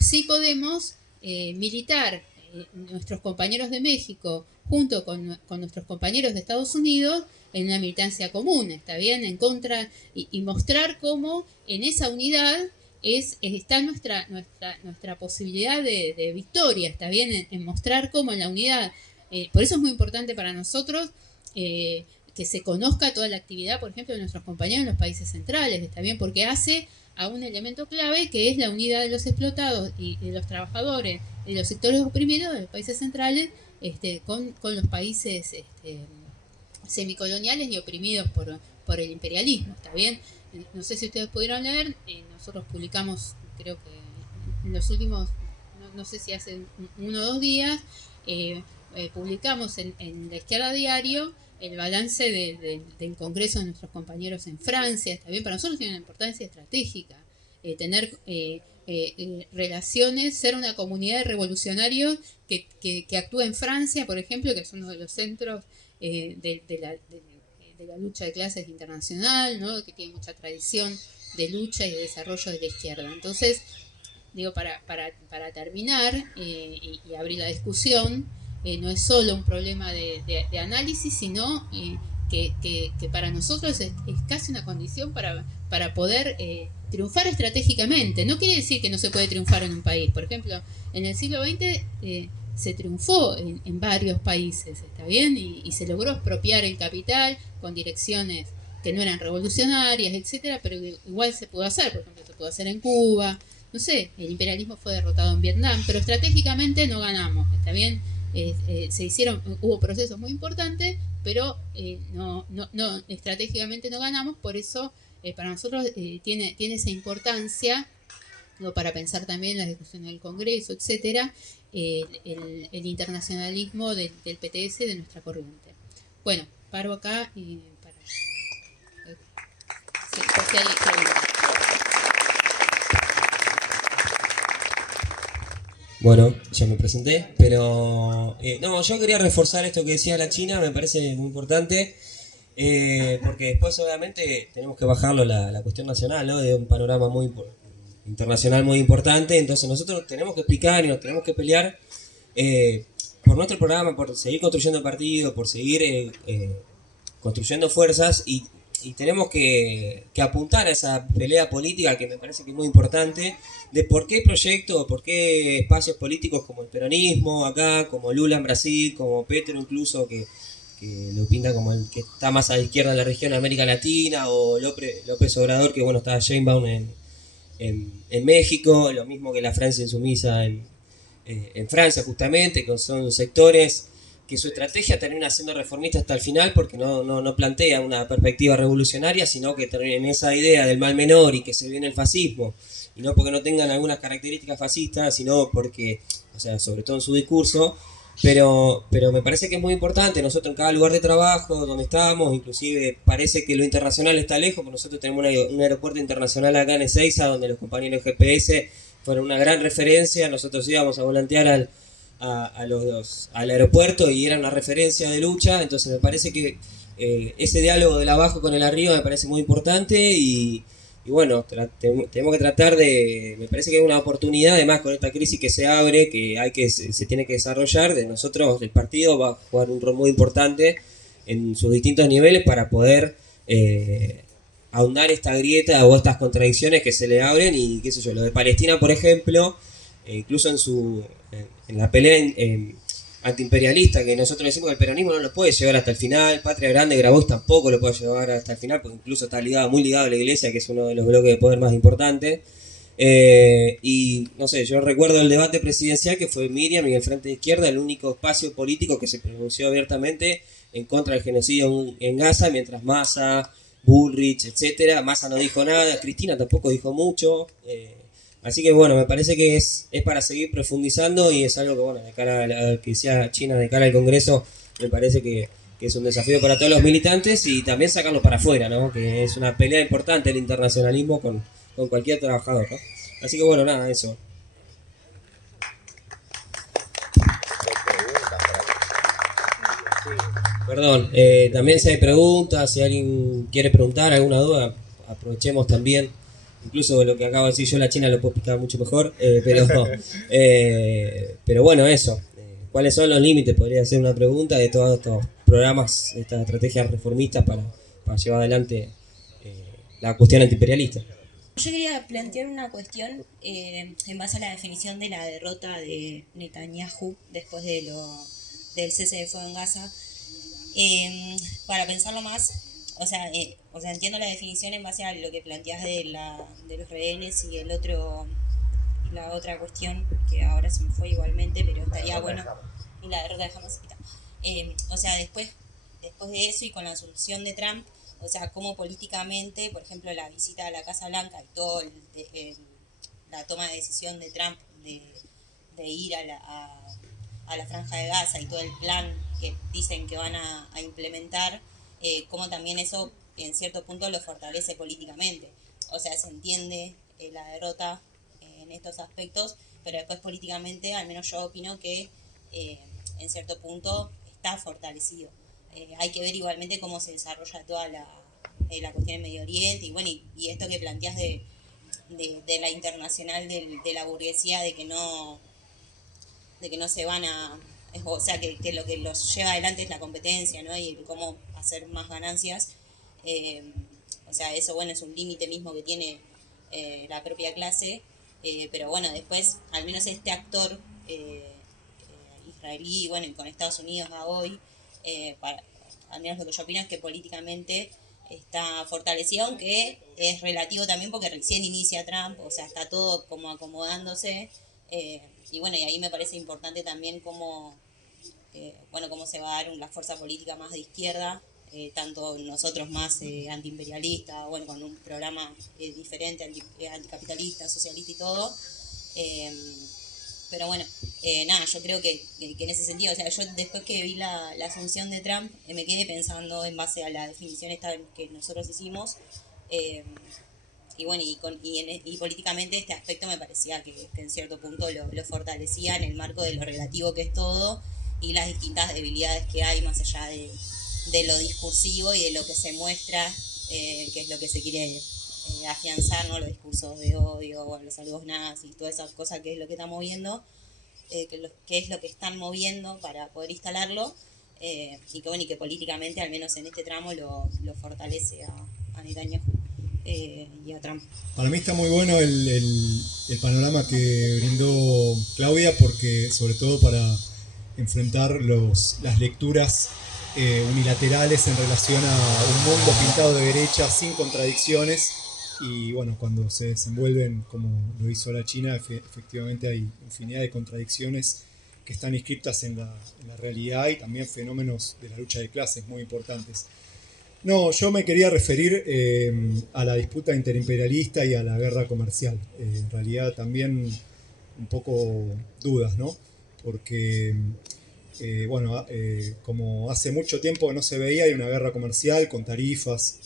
sí podemos militar nuestros compañeros de México junto con nuestros compañeros de Estados Unidos en una militancia común, ¿está bien? En contra, y mostrar cómo en esa unidad está nuestra posibilidad de victoria, ¿está bien? En mostrar cómo en la unidad, por eso es muy importante para nosotros que se conozca toda la actividad, por ejemplo, de nuestros compañeros en los países centrales, ¿está bien? Porque hace a un elemento clave que es la unidad de los explotados y de los trabajadores y de los sectores oprimidos de los países centrales con los países semicoloniales y oprimidos por el imperialismo, ¿está bien? No sé si ustedes pudieron leer, nosotros publicamos, creo que en los últimos, no sé si hace 1 o 2 días, publicamos en La Izquierda Diario el balance del Congreso de nuestros compañeros en Francia, está bien, para nosotros tiene una importancia estratégica, tener relaciones, ser una comunidad de revolucionarios que actúa en Francia, por ejemplo, que es uno de los centros de la lucha de clases internacional, ¿no? Que tiene mucha tradición de lucha y de desarrollo de la izquierda. Entonces, digo, para terminar y abrir la discusión, no es solo un problema de análisis, sino que para nosotros es casi una condición para poder triunfar estratégicamente. No quiere decir que no se puede triunfar en un país. Por ejemplo, en el siglo XX se triunfó en varios países, ¿está bien? Y se logró expropiar el capital con direcciones que no eran revolucionarias, etcétera, pero igual se pudo hacer. Por ejemplo, se pudo hacer en Cuba. No sé, el imperialismo fue derrotado en Vietnam, pero estratégicamente no ganamos, ¿está bien? Hubo procesos muy importantes, pero no estratégicamente no ganamos, por eso para nosotros tiene esa importancia, ¿no? Para pensar también las discusiones del Congreso, etcétera, el internacionalismo del PTS de nuestra corriente. Bueno, paro acá para si hay preguntas. Bueno, ya me presenté, pero no, yo quería reforzar esto que decía la China, me parece muy importante, porque después obviamente tenemos que bajarlo la cuestión nacional, ¿no? De un panorama internacional muy importante, entonces nosotros tenemos que explicar y nos tenemos que pelear por nuestro programa, por seguir construyendo partido, por seguir construyendo fuerzas y tenemos que apuntar a esa pelea política que me parece que es muy importante, de por qué proyectos, por qué espacios políticos como el peronismo acá, como Lula en Brasil, como Petro incluso, que lo pinta como el que está más a la izquierda de la región de América Latina, o López Obrador, que bueno, está Sheinbaum en México, lo mismo que la Francia insumisa en Francia justamente, que son sectores que su estrategia termina siendo reformista hasta el final porque no plantea una perspectiva revolucionaria, sino que termina en esa idea del mal menor y que se viene el fascismo, y no porque no tengan algunas características fascistas, sino porque, o sea, sobre todo en su discurso, pero me parece que es muy importante, nosotros en cada lugar de trabajo donde estamos, inclusive parece que lo internacional está lejos, porque nosotros tenemos un aeropuerto internacional acá en Ezeiza, donde los compañeros GPS fueron una gran referencia, nosotros íbamos a volantear al aeropuerto y era una referencia de lucha, entonces me parece que ese diálogo del abajo con el arriba me parece muy importante y bueno, tenemos que tratar me parece que es una oportunidad, además con esta crisis que se abre, se tiene que desarrollar, de nosotros, el partido va a jugar un rol muy importante en sus distintos niveles para poder ahondar esta grieta o estas contradicciones que se le abren y qué sé yo, lo de Palestina, por ejemplo, incluso en la pelea antiimperialista, que nosotros decimos que el peronismo no lo puede llevar hasta el final, Patria Grande, Grabois tampoco lo puede llevar hasta el final, porque incluso está muy ligado a la iglesia, que es uno de los bloques de poder más importantes. Y no sé, yo recuerdo el debate presidencial que fue Miriam y el Frente de Izquierda, el único espacio político que se pronunció abiertamente en contra del genocidio en Gaza, mientras Massa, Bullrich, etcétera, Massa no dijo nada, Cristina tampoco dijo mucho. Así que bueno, me parece que es para seguir profundizando y es algo que, bueno, de cara a lo que decía China, de cara al Congreso, me parece que es un desafío para todos los militantes y también sacarlo para afuera, ¿no? Que es una pelea importante el internacionalismo con cualquier trabajador, ¿no? Así que bueno, nada, eso. Perdón, también si hay preguntas, si alguien quiere preguntar alguna duda, aprovechemos también. Incluso lo que acabo de decir yo, la China lo puedo explicar mucho mejor, pero bueno, eso. ¿Cuáles son los límites? Podría ser una pregunta de todos estos programas, estas estrategias reformistas para llevar adelante la cuestión antiimperialista. Yo quería plantear una cuestión en base a la definición de la derrota de Netanyahu después del cese de fuego en Gaza. Para pensarlo más, o sea, entiendo la definición en base a lo que planteas de los rehenes y la otra cuestión que ahora se me fue igualmente, pero estaría bueno, y la derrota de Hamas. O sea, después de eso y con la asunción de Trump, o sea, cómo políticamente, por ejemplo, la visita a la Casa Blanca y todo la toma de decisión de Trump de ir a la Franja de Gaza y todo el plan que dicen que van a implementar, cómo también eso en cierto punto lo fortalece políticamente. O sea, se entiende la derrota en estos aspectos, pero después políticamente, al menos yo opino que en cierto punto está fortalecido. Hay que ver igualmente cómo se desarrolla toda la cuestión en Medio Oriente y bueno, y esto que planteas de de la internacional de la burguesía, de que no se van a... O sea, que lo que los lleva adelante es la competencia, ¿no? Y cómo hacer más ganancias. O sea, eso, bueno, es un límite mismo que tiene la propia clase. Pero bueno, después, al menos este actor israelí, bueno, y con Estados Unidos a hoy, al menos lo que yo opino es que políticamente está fortalecido, aunque es relativo también porque recién inicia Trump, o sea, está todo como acomodándose. Y bueno, y ahí me parece importante también cómo se va a dar la fuerza política más de izquierda, tanto nosotros más antiimperialistas, bueno, con un programa diferente, anticapitalista, socialista y todo. Eh, pero bueno, nada, yo creo que en ese sentido, o sea, yo después que vi la asunción de Trump, me quedé pensando en base a la definición esta que nosotros hicimos. eh, y bueno, y políticamente este aspecto me parecía que en cierto punto lo fortalecía en el marco de lo relativo que es todo y las distintas debilidades que hay más allá de lo discursivo y de lo que se muestra, que es lo que se quiere afianzar, ¿no? Los discursos de odio, bueno, los saludos nazis, todas esas cosas que es lo que estamos viendo, que es lo que están moviendo para poder instalarlo, y que bueno, y que políticamente, al menos en este tramo, lo fortalece a Netanyahu y a Trump. Para mí está muy bueno el panorama que brindó Claudia, porque sobre todo para enfrentar las lecturas unilaterales en relación a un mundo pintado de derecha sin contradicciones, y bueno, cuando se desenvuelven como lo hizo la China, efectivamente hay infinidad de contradicciones que están inscriptas en la realidad, y también fenómenos de la lucha de clases muy importantes. No, yo me quería referir a la disputa interimperialista y a la guerra comercial. En realidad también un poco dudas, ¿no? Porque, bueno, como hace mucho tiempo que no se veía, hay una guerra comercial con tarifas,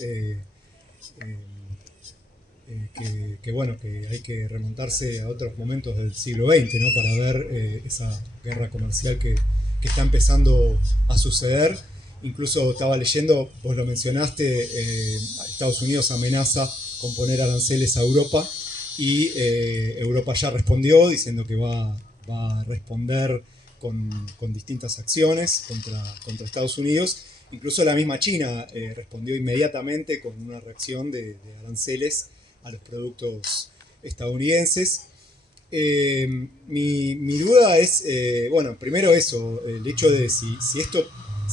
bueno, que hay que remontarse a otros momentos del siglo XX, ¿no? Para ver esa guerra comercial que está empezando a suceder. Incluso estaba leyendo, vos lo mencionaste, Estados Unidos amenaza con poner aranceles a Europa, y Europa ya respondió diciendo que va a responder con distintas acciones contra Estados Unidos. Incluso la misma China respondió inmediatamente con una reacción de aranceles a los productos estadounidenses. Mi duda es, bueno, primero eso, el hecho de si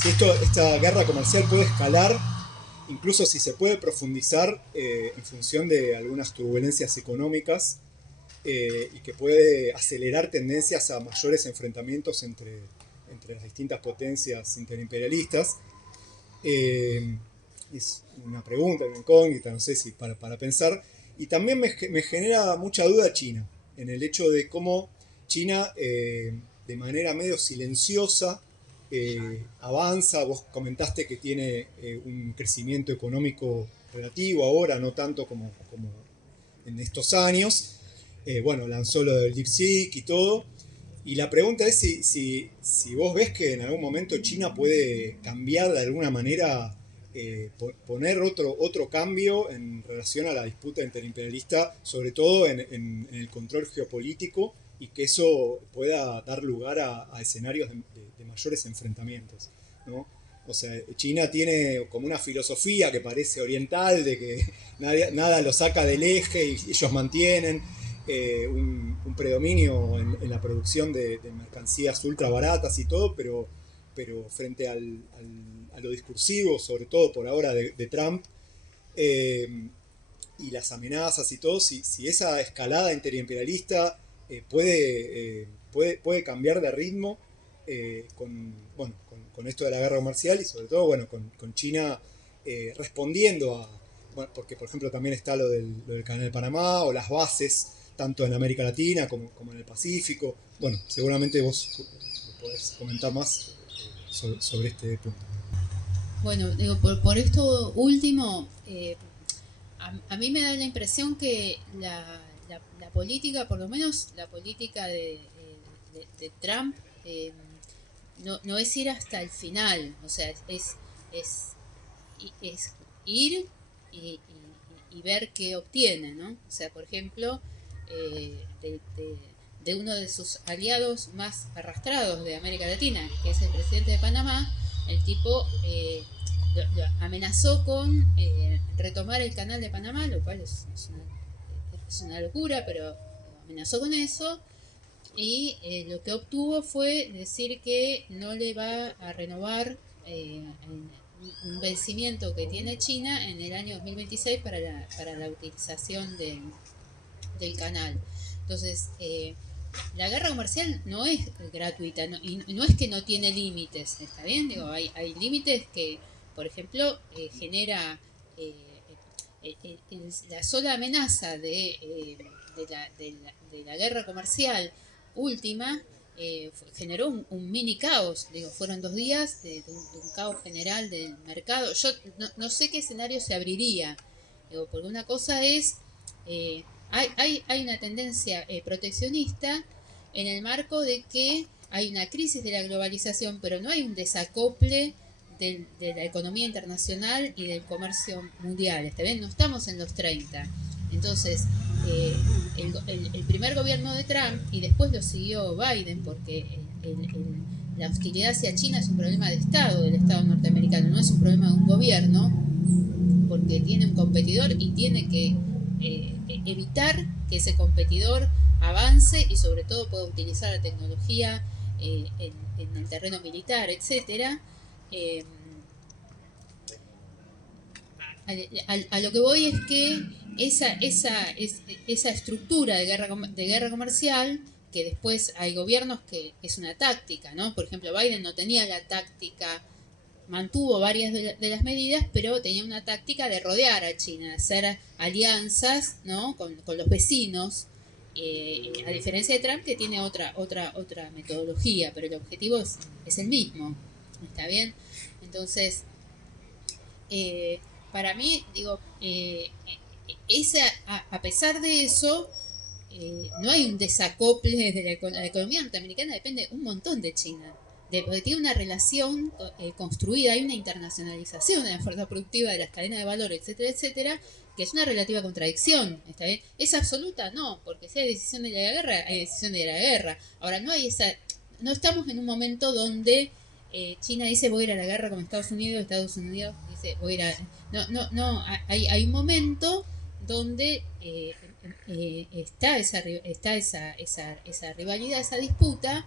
esta guerra comercial puede escalar, incluso si se puede profundizar en función de algunas turbulencias económicas, y que puede acelerar tendencias a mayores enfrentamientos entre las distintas potencias interimperialistas. Es una pregunta, una incógnita, no sé si para pensar. Y también me genera mucha duda China, en el hecho de cómo China, de manera medio silenciosa, avanza. Vos comentaste que tiene un crecimiento económico relativo ahora, no tanto como en estos años. Bueno, lanzó lo del DeepSeek y todo. Y la pregunta es si vos ves que en algún momento China puede cambiar de alguna manera, poner otro cambio en relación a la disputa interimperialista, sobre todo en el control geopolítico, y que eso pueda dar lugar a escenarios de mayores enfrentamientos, ¿no? O sea, China tiene como una filosofía que parece oriental, de que nada lo saca del eje y ellos mantienen un predominio en la producción de mercancías ultra baratas y todo, pero frente a lo discursivo, sobre todo por ahora de Trump, y las amenazas y todo, si esa escalada interimperialista puede cambiar de ritmo, con esto de la guerra comercial, y sobre todo con China respondiendo bueno, porque por ejemplo también está lo del Canal de Panamá, o las bases tanto en América Latina como en el Pacífico. Bueno, seguramente vos podés comentar más sobre este punto. Bueno, digo, por esto último, a mí me da la impresión que la política, por lo menos la política de Trump, no es ir hasta el final, o sea, es ir y y ver qué obtiene, ¿no? O sea, por ejemplo, de uno de sus aliados más arrastrados de América Latina, que es el presidente de Panamá, el tipo lo amenazó con retomar el canal de Panamá, lo cual es una locura, pero amenazó con eso. Y lo que obtuvo fue decir que no le va a renovar un vencimiento que tiene China en el año 2026 para la utilización del canal. Entonces, la guerra comercial no es gratuita, y no es que no tiene límites, ¿está bien? Digo, hay límites que, por ejemplo, genera la sola amenaza de la guerra comercial última, generó un mini caos. Digo, fueron 2 días de un caos general del mercado. Yo no sé qué escenario se abriría, digo, porque una cosa es hay una tendencia proteccionista en el marco de que hay una crisis de la globalización, pero no hay un desacople de la economía internacional y del comercio mundial. ¿Está bien? No estamos en los 30. Entonces, el primer gobierno de Trump, y después lo siguió Biden, porque la hostilidad hacia China es un problema de Estado, del Estado norteamericano, no es un problema de un gobierno, porque tiene un competidor y tiene que evitar que ese competidor avance y sobre todo pueda utilizar la tecnología en el terreno militar, etcétera. A lo que voy es que esa estructura de guerra comercial, que después hay gobiernos que es una táctica, ¿no? Por ejemplo, Biden no tenía la táctica, mantuvo varias de las medidas, pero tenía una táctica de rodear a China, hacer alianzas, ¿no? con los vecinos, a diferencia de Trump, que tiene otra metodología, pero el objetivo es el mismo, ¿está bien? Entonces, para mí, digo, a pesar de eso, no hay un desacople desde la economía norteamericana, depende un montón de China, porque tiene una relación construida, hay una internacionalización de la fuerza productiva, de las cadenas de valor, etcétera, etcétera, que es una relativa contradicción, ¿está bien? ¿Es absoluta? No, porque si hay decisión de la guerra, hay decisión de la guerra. Ahora, no estamos en un momento donde China dice voy a ir a la guerra con Estados Unidos dice voy a ir a... No, hay un momento donde está esa rivalidad, esa disputa.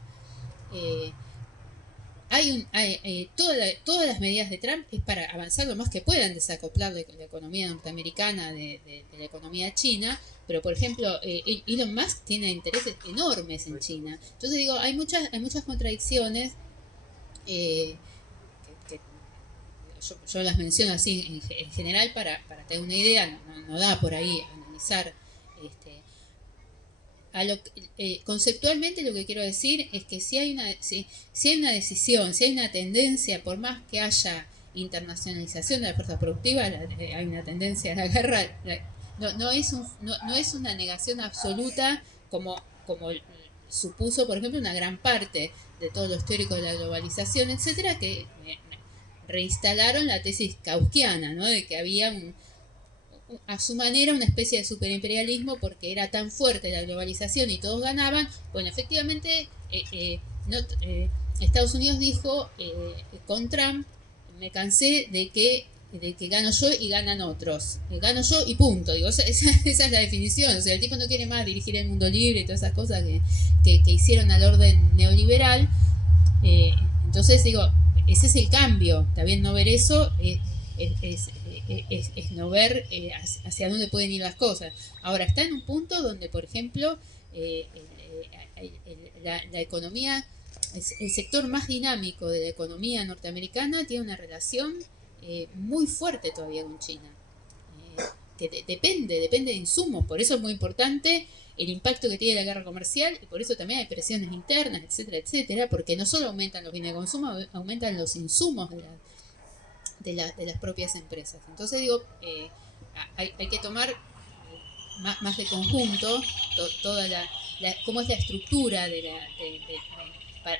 Todas las medidas de Trump es para avanzar lo más que puedan, desacoplar de la economía norteamericana de la economía china, pero por ejemplo Elon Musk tiene intereses enormes en China. Entonces digo, hay muchas contradicciones que yo las menciono así en general para tener una idea, no da por ahí analizar. Conceptualmente lo que quiero decir es que si hay una decisión, si hay una tendencia, por más que haya internacionalización de la fuerza productiva, hay una tendencia a la guerra, no es una negación absoluta como supuso, por ejemplo, una gran parte de todos los teóricos de la globalización, etcétera, que reinstalaron la tesis kauskiana, ¿no? De que había a su manera una especie de superimperialismo porque era tan fuerte la globalización y todos ganaban. Bueno, efectivamente Estados Unidos dijo con Trump, me cansé de que gano yo y ganan otros, gano yo y punto. Digo, esa es la definición. O sea, el tipo no quiere más dirigir el mundo libre y todas esas cosas que hicieron al orden neoliberal. Entonces digo, ese es el cambio. Está bien, no ver eso es no ver hacia dónde pueden ir las cosas. Ahora, está en un punto donde, por ejemplo, la economía, el sector más dinámico de la economía norteamericana tiene una relación muy fuerte todavía con China, que depende de insumos. Por eso es muy importante el impacto que tiene la guerra comercial, y por eso también hay presiones internas, etcétera, etcétera, porque no solo aumentan los bienes de consumo, aumentan los insumos de las propias empresas. Entonces digo, hay que tomar más de conjunto toda cómo es la estructura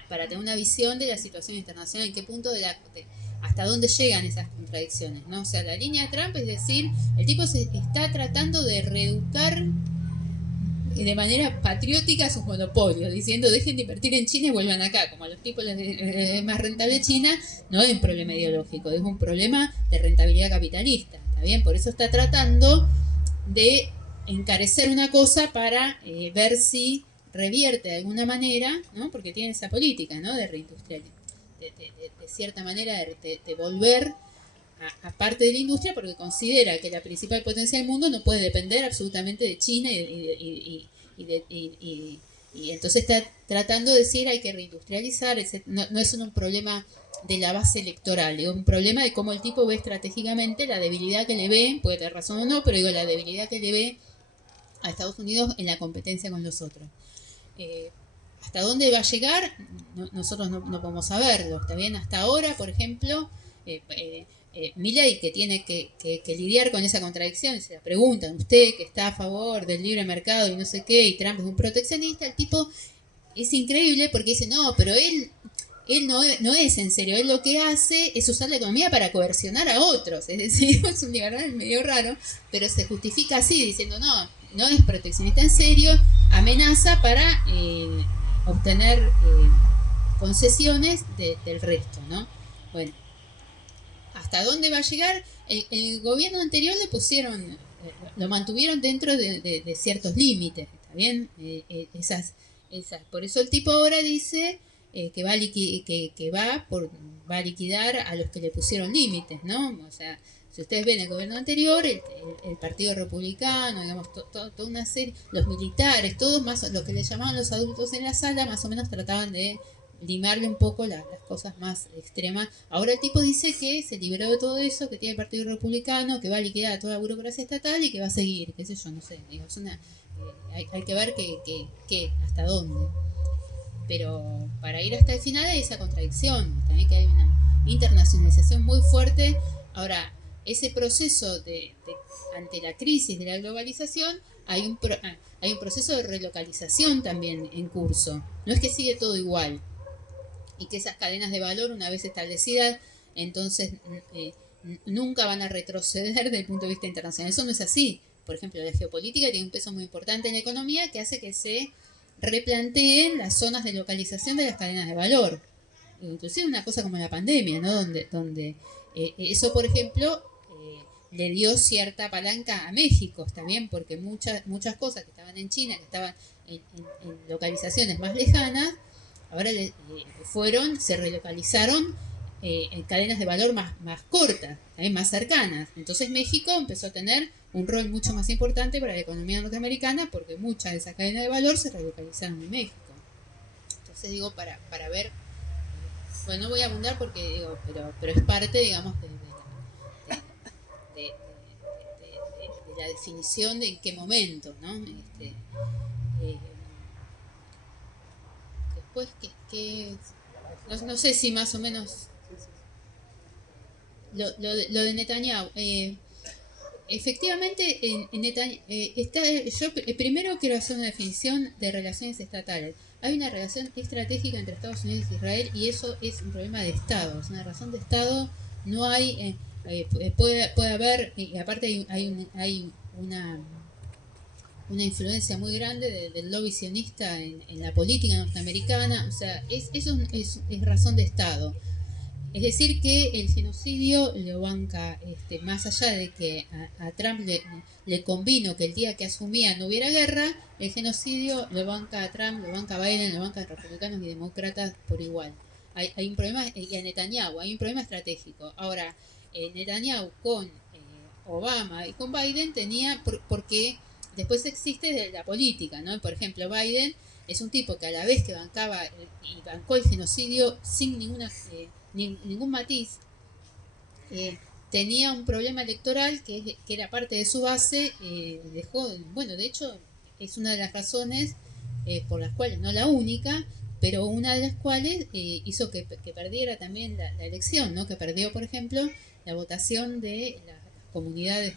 para tener una visión de la situación internacional, en qué punto hasta dónde llegan esas contradicciones, ¿no? O sea, la línea de Trump es decir, el tipo se está tratando de reeducar de manera patriótica sus monopolios, diciendo dejen de invertir en China y vuelvan acá, como a los tipos es más rentable China, no es un problema ideológico, es un problema de rentabilidad capitalista, ¿está bien? Por eso está tratando de encarecer una cosa para ver si revierte de alguna manera, ¿no? Porque tiene esa política, ¿no? De reindustrial, de cierta manera de volver a parte de la industria, porque considera que la principal potencia del mundo no puede depender absolutamente de China y entonces está tratando de decir hay que reindustrializar, no es un problema de la base electoral, es un problema de cómo el tipo ve estratégicamente la debilidad que le ve, puede tener razón o no, pero digo la debilidad que le ve a Estados Unidos en la competencia con los otros. ¿Hasta dónde va a llegar? Nosotros no podemos saberlo, ¿está bien? Hasta ahora, por ejemplo, Milei, que tiene que lidiar con esa contradicción, se la preguntan, usted que está a favor del libre mercado y no sé qué, y Trump es un proteccionista, el tipo es increíble porque dice, no, pero él no es en serio, él lo que hace es usar la economía para coercionar a otros, es decir, es un liberal medio raro, pero se justifica así, diciendo, no es proteccionista en serio, amenaza para obtener concesiones del resto, ¿no? Bueno, ¿hasta dónde va a llegar? El gobierno anterior le pusieron, lo mantuvieron dentro de ciertos límites, ¿está bien? Por eso el tipo ahora dice que va a liquidar a los que le pusieron límites, ¿no? O sea, si ustedes ven el gobierno anterior, el Partido Republicano, digamos, toda una serie, los militares, todos más lo que le llamaban los adultos en la sala, más o menos trataban de limarle un poco las cosas más extremas. Ahora el tipo dice que se libró de todo eso, que tiene el Partido Republicano, que va a liquidar a toda la burocracia estatal y que va a seguir, qué sé yo, no sé. Digo, es hay que ver hasta dónde. Pero para ir hasta el final hay esa contradicción, también que hay una internacionalización muy fuerte. Ahora, ese proceso ante la crisis de la globalización, hay un proceso de relocalización también en curso. No es que sigue todo igual. Y que esas cadenas de valor, una vez establecidas, entonces nunca van a retroceder desde el punto de vista internacional. Eso no es así. Por ejemplo, la geopolítica tiene un peso muy importante en la economía que hace que se replanteen las zonas de localización de las cadenas de valor. Inclusive una cosa como la pandemia, ¿no? Donde eso, por ejemplo, le dio cierta palanca a México, ¿está bien? Porque muchas cosas que estaban en China, que estaban en localizaciones más lejanas, ahora se relocalizaron en cadenas de valor más cortas, también más cercanas. Entonces México empezó a tener un rol mucho más importante para la economía norteamericana porque muchas de esas cadenas de valor se relocalizaron en México. Entonces digo, para ver, bueno, no voy a abundar porque digo, pero es parte, digamos, de la definición de en qué momento, ¿no? Después no sé si más o menos lo de Netanyahu, efectivamente en Netanyahu yo primero quiero hacer una definición de relaciones estatales. Hay una relación estratégica entre Estados Unidos e Israel y eso es un problema de Estado, es una razón de Estado. No hay puede haber, y aparte hay una influencia muy grande del lobby sionista en la política norteamericana. O sea, eso es razón de Estado. Es decir, que el genocidio lo banca, más allá de que a Trump le convino que el día que asumía no hubiera guerra, el genocidio lo banca a Trump, lo banca a Biden, lo banca a republicanos y demócratas por igual. Hay un problema, y a Netanyahu, hay un problema estratégico. Ahora, Netanyahu con Obama y con Biden tenía, porque después existe la política, ¿no? Por ejemplo, Biden es un tipo que a la vez que bancaba y bancó el genocidio sin ningún matiz, tenía un problema electoral que era parte de su base, bueno, de hecho es una de las razones por las cuales, no la única, pero una de las cuales hizo que perdiera también la elección, ¿no? Que perdió, por ejemplo, la votación de las comunidades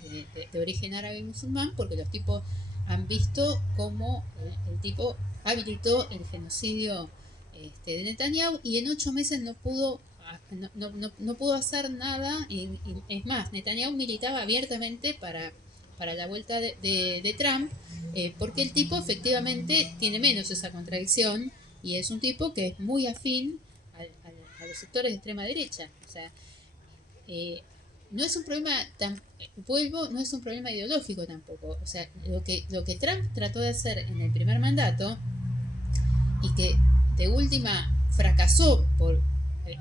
de origen árabe y musulmán, porque los tipos han visto cómo el tipo habilitó el genocidio de Netanyahu y en 8 meses no pudo no pudo hacer nada, y es más, Netanyahu militaba abiertamente para la vuelta de Trump, porque el tipo efectivamente tiene menos esa contradicción y es un tipo que es muy afín a los sectores de extrema derecha. O sea, no es un problema no es un problema ideológico tampoco. O sea, lo que Trump trató de hacer en el primer mandato y que de última fracasó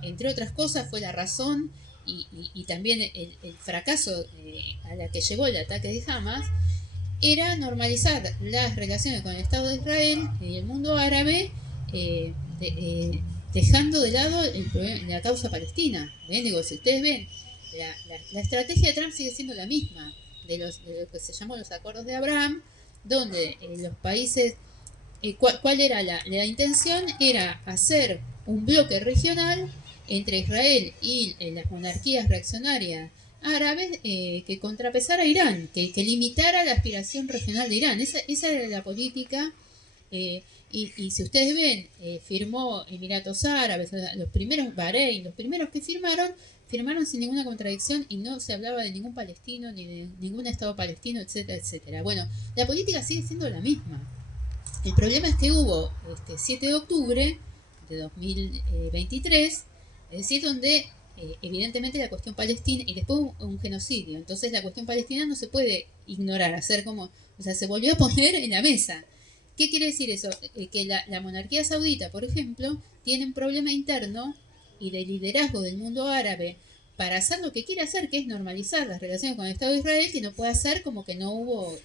entre otras cosas, fue la razón y también el fracaso a la que llevó el ataque de Hamas, era normalizar las relaciones con el Estado de Israel y el mundo árabe, dejando de lado la causa palestina. ¿Ven? Digo, si ustedes ven, la estrategia de Trump sigue siendo la misma, de lo que se llamó los acuerdos de Abraham, donde los países, ¿cuál era la intención? Era hacer un bloque regional entre Israel y las monarquías reaccionarias árabes, que contrapesara a Irán, que limitara la aspiración regional de Irán. Esa era la política. Y si ustedes ven, firmó Emiratos Árabes, los primeros, Bahrein, los primeros que firmaron sin ninguna contradicción y no se hablaba de ningún palestino ni de ningún Estado palestino, etcétera, etcétera. Bueno, la política sigue siendo la misma. El problema es que hubo 7 de octubre de 2023, es decir, donde evidentemente la cuestión palestina, y después un genocidio, entonces la cuestión palestina no se puede ignorar, o sea, se volvió a poner en la mesa. ¿Qué quiere decir eso? Que la monarquía saudita, por ejemplo, tiene un problema interno y de liderazgo del mundo árabe para hacer lo que quiere hacer, que es normalizar las relaciones con el Estado de Israel, que no puede hacer como que no hubo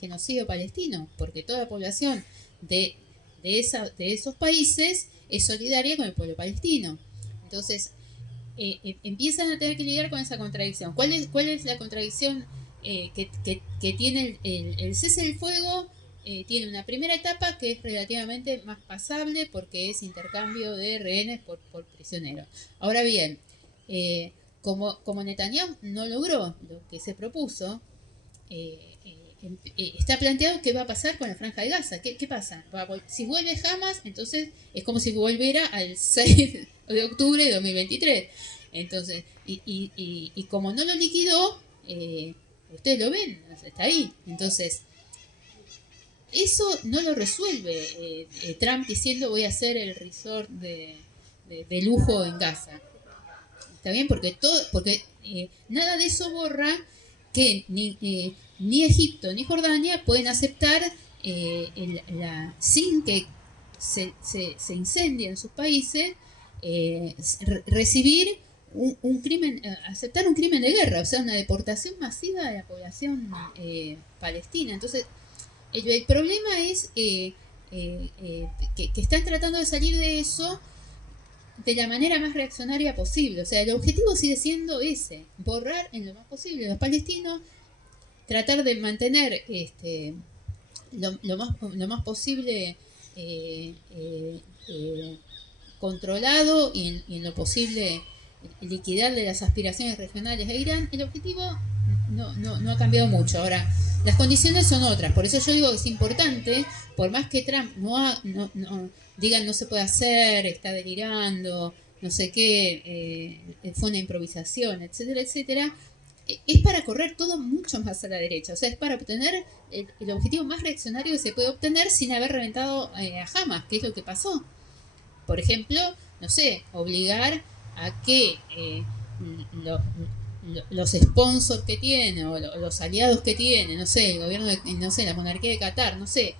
genocidio palestino, porque toda la población de esos países es solidaria con el pueblo palestino. Entonces, empiezan a tener que lidiar con esa contradicción. ¿Cuál es la contradicción que tiene el cese del fuego? Tiene una primera etapa que es relativamente más pasable porque es intercambio de rehenes por prisioneros. Ahora bien, como Netanyahu no logró lo que se propuso, está planteado qué va a pasar con la Franja de Gaza. ¿Qué pasa? Si vuelve Hamas, entonces es como si volviera al 6 de octubre de 2023. Entonces, y como no lo liquidó, ustedes lo ven, está ahí. Entonces, eso no lo resuelve Trump diciendo voy a hacer el resort de lujo en Gaza. ¿Está bien? Porque nada de eso borra que ni Egipto ni Jordania pueden aceptar sin que se incendien sus países, recibir un crimen, aceptar un crimen de guerra, o sea, una deportación masiva de la población palestina. Entonces, el problema es que están tratando de salir de eso de la manera más reaccionaria posible. O sea, el objetivo sigue siendo ese, borrar en lo más posible a los palestinos, tratar de mantener lo más posible controlado y en lo posible liquidarle las aspiraciones regionales a Irán. El objetivo no ha cambiado mucho. Ahora, las condiciones son otras. Por eso yo digo que es importante, por más que Trump digan no se puede hacer, está delirando, no sé qué, fue una improvisación, etcétera, etcétera, es para correr todo mucho más a la derecha. O sea, es para obtener el objetivo más reaccionario que se puede obtener sin haber reventado a Hamas, que es lo que pasó. Por ejemplo, no sé, obligar a que los sponsors que tiene o los aliados que tiene, no sé, el gobierno la monarquía de Qatar, no sé,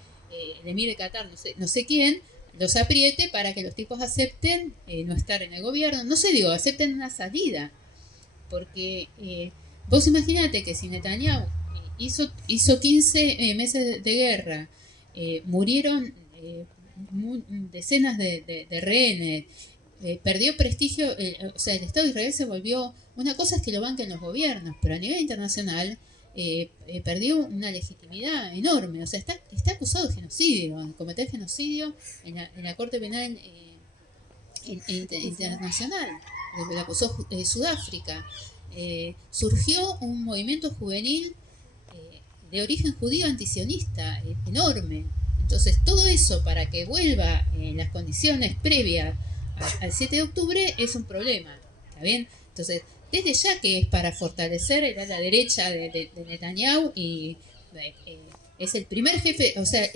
el emir de Qatar, no sé quién, los apriete para que los tipos acepten no estar en el gobierno, no sé, acepten una salida. Porque vos imaginate que si Netanyahu hizo 15 meses de guerra, murieron decenas de rehenes, perdió prestigio, o sea, el Estado de Israel se volvió, una cosa es que lo banquen los gobiernos, pero a nivel internacional perdió una legitimidad enorme. O sea, está acusado de genocidio, de cometer genocidio en la Corte Penal Internacional, lo acusó Sudáfrica. Surgió un movimiento juvenil de origen judío antisionista enorme. Entonces, todo eso para que vuelva en las condiciones previas al 7 de octubre es un problema. ¿está bien? Entonces, desde ya que es para fortalecer el ala derecha de Netanyahu y es el primer jefe, o sea,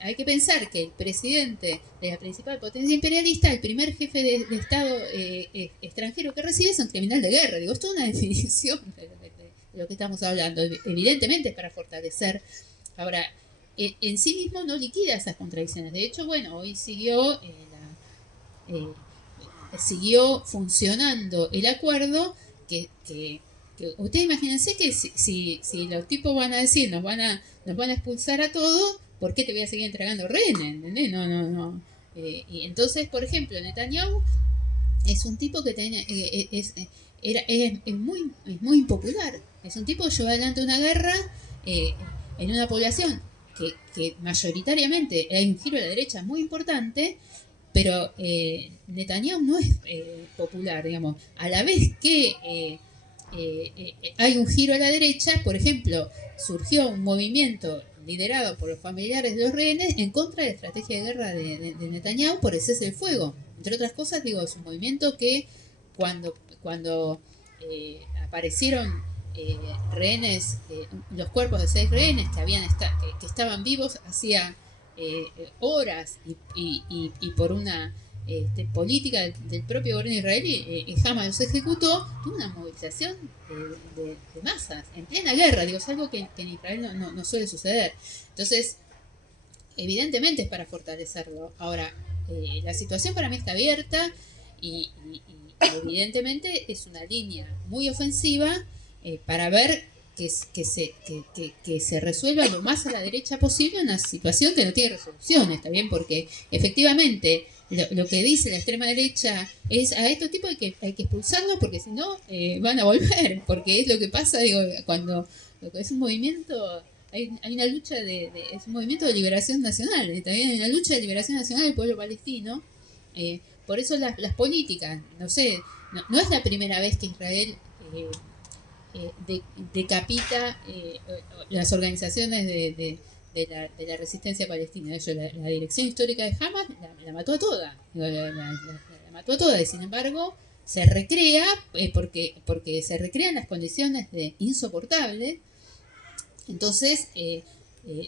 hay que pensar que el presidente de la principal potencia imperialista, el primer jefe de Estado extranjero que recibe es un criminal de guerra. Digo, esto es una definición de lo que estamos hablando. Evidentemente es para fortalecer. Ahora, en sí mismo no liquida esas contradicciones. De hecho, bueno, hoy siguió funcionando el acuerdo que ustedes imagínense que si los tipos van a decir nos van a expulsar a todos, ¿por qué te voy a seguir entregando rehenes? ¿Entendés? No. Y entonces, por ejemplo, Netanyahu es un tipo que es muy impopular. Es un tipo que lleva adelante una guerra en una población que mayoritariamente hay un giro a la derecha muy importante, pero Netanyahu no es popular, digamos. A la vez que hay un giro a la derecha, por ejemplo, surgió un movimiento liderado por los familiares de los rehenes en contra de la estrategia de guerra de Netanyahu por el cese del fuego. Entre otras cosas, digo, es un movimiento que cuando aparecieron rehenes, los cuerpos de 6 rehenes que estaban vivos hacía horas y por una política del propio gobierno israelí, Hamas los ejecutó, tuvo una movilización de masas en plena guerra. Digo, es algo que en Israel no suele suceder. Entonces, evidentemente es para fortalecerlo. Ahora, la situación para mí está abierta y evidentemente es una línea muy ofensiva para ver que se resuelva lo más a la derecha posible una situación que no tiene resolución, ¿está bien? Porque efectivamente lo que dice la extrema derecha es a estos tipos hay que expulsarlos porque si no van a volver, porque es lo que pasa, digo, cuando lo que es un movimiento, hay una lucha es un movimiento de liberación nacional, también hay una lucha de liberación nacional del pueblo palestino, por eso las políticas, no sé, no es la primera vez que Israel decapita las organizaciones de la resistencia palestina. La dirección histórica de Hamas la mató a toda, la mató a toda, y sin embargo se recrea porque se recrean las condiciones insoportables. Entonces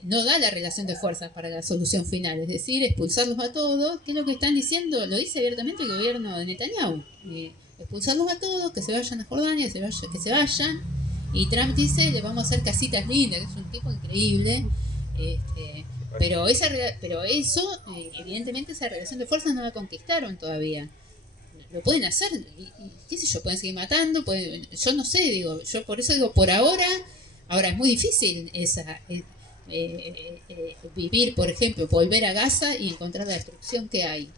no da la relación de fuerzas para la solución final, es decir, expulsarlos a todos, que es lo que están diciendo, lo dice abiertamente el gobierno de Netanyahu, expulsarlos a todos, que se vayan a Jordania, que se vayan, y Trump dice, le vamos a hacer casitas lindas, que es un tipo increíble, pero eso, evidentemente esa relación de fuerzas no la conquistaron todavía. Lo pueden hacer, y qué sé yo, pueden seguir matando, yo no sé, digo, yo por eso digo, por ahora es muy difícil vivir, por ejemplo, volver a Gaza y encontrar la destrucción que hay.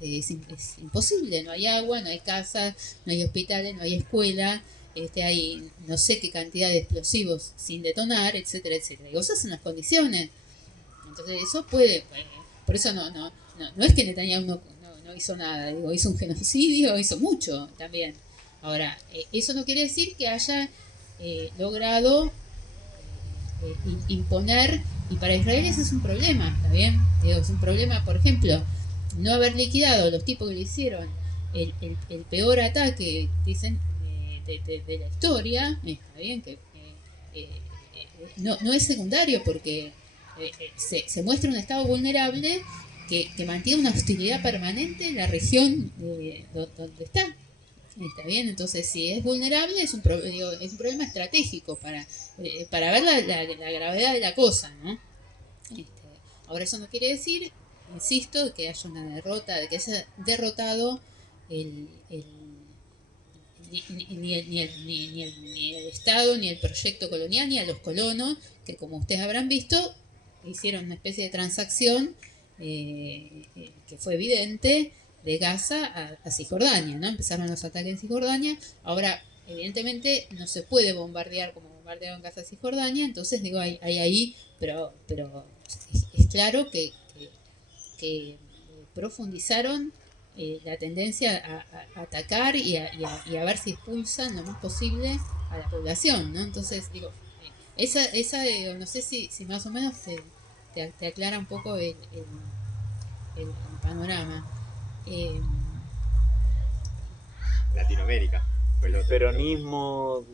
Es imposible, no hay agua, no hay casa, no hay hospitales, no hay escuela, hay no sé qué cantidad de explosivos sin detonar, etcétera, etcétera. Y esas son las condiciones. Entonces eso puede, por eso no es que Netanyahu no hizo nada, digo, hizo un genocidio, hizo mucho también. Ahora, eso no quiere decir que haya logrado imponer, y para Israel ese es un problema, ¿está bien? Digo, es un problema, por ejemplo, no haber liquidado los tipos que le hicieron el peor ataque, dicen, de la historia, está bien, que no es secundario porque se muestra un estado vulnerable que mantiene una hostilidad permanente en la región donde está. Está bien, entonces si es vulnerable es un problema estratégico para ver la gravedad de la cosa, ¿no? Ahora eso no quiere decir, insisto, que haya una derrota, de que haya derrotado ni el Estado, ni el proyecto colonial, ni a los colonos, que como ustedes habrán visto, hicieron una especie de transacción que fue evidente, de Gaza a Cisjordania, ¿no? Empezaron los ataques en Cisjordania. Ahora, evidentemente, no se puede bombardear como bombardearon Gaza a Cisjordania, entonces digo, hay ahí, pero es claro que profundizaron la tendencia a atacar y a ver si expulsan lo más posible a la población, ¿no? Entonces, digo, esa no sé si más o menos te aclara un poco el panorama. Latinoamérica. Fue el otro. Peronismo,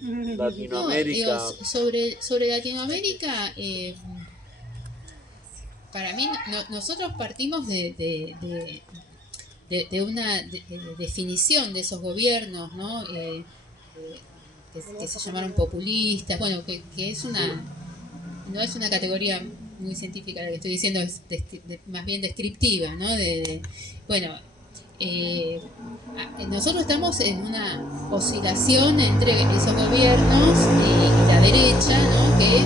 Latinoamérica. No, digo, sobre Latinoamérica, para mí, nosotros partimos de una definición de esos gobiernos, ¿no? Que se llamaron populistas, bueno, que es no es una categoría muy científica la que estoy diciendo, es más bien descriptiva, ¿no? Bueno, nosotros estamos en una oscilación entre esos gobiernos y la derecha, ¿no? Que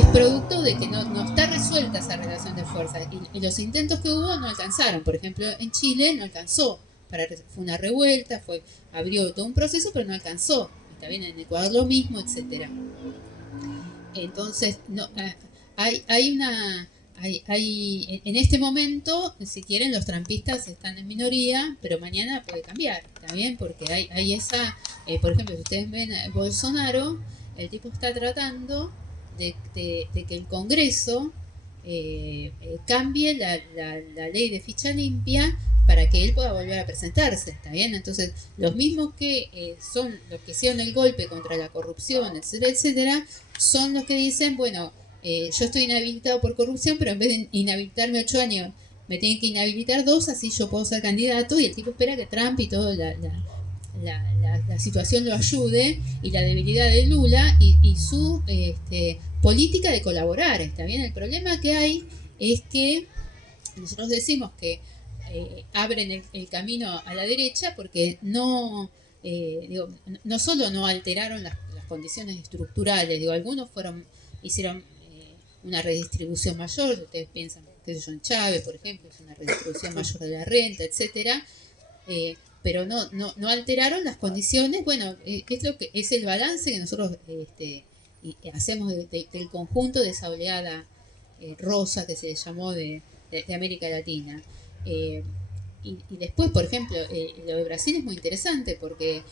es producto de que no está resuelta esa relación de fuerzas y los intentos que hubo no alcanzaron. Por ejemplo, en Chile no alcanzó, fue una revuelta, abrió todo un proceso, pero no alcanzó. Está bien, en Ecuador lo mismo, etcétera. Entonces, en este momento, si quieren, los trampistas están en minoría, pero mañana puede cambiar, ¿está bien? Porque hay esa, por ejemplo, si ustedes ven a Bolsonaro, el tipo está tratando de que el Congreso cambie la ley de ficha limpia para que él pueda volver a presentarse, ¿está bien? Entonces, los mismos que son los que hicieron el golpe contra la corrupción, etcétera, etcétera, son los que dicen, bueno, yo estoy inhabilitado por corrupción, pero en vez de inhabilitarme 8 años, me tienen que inhabilitar 2, así yo puedo ser candidato, y el tipo espera que Trump y toda la situación lo ayude, y la debilidad de Lula y su política de colaborar, ¿está bien? El problema que hay es que nosotros decimos que abren el camino a la derecha porque no solo no alteraron las condiciones estructurales, algunos hicieron una redistribución mayor, ustedes piensan que en Chávez, por ejemplo, es una redistribución mayor de la renta, etcétera, pero no alteraron las condiciones. Bueno, es lo que es el balance que nosotros hacemos del conjunto de esa oleada rosa que se llamó de América Latina. Y después, por ejemplo, lo de Brasil es muy interesante porque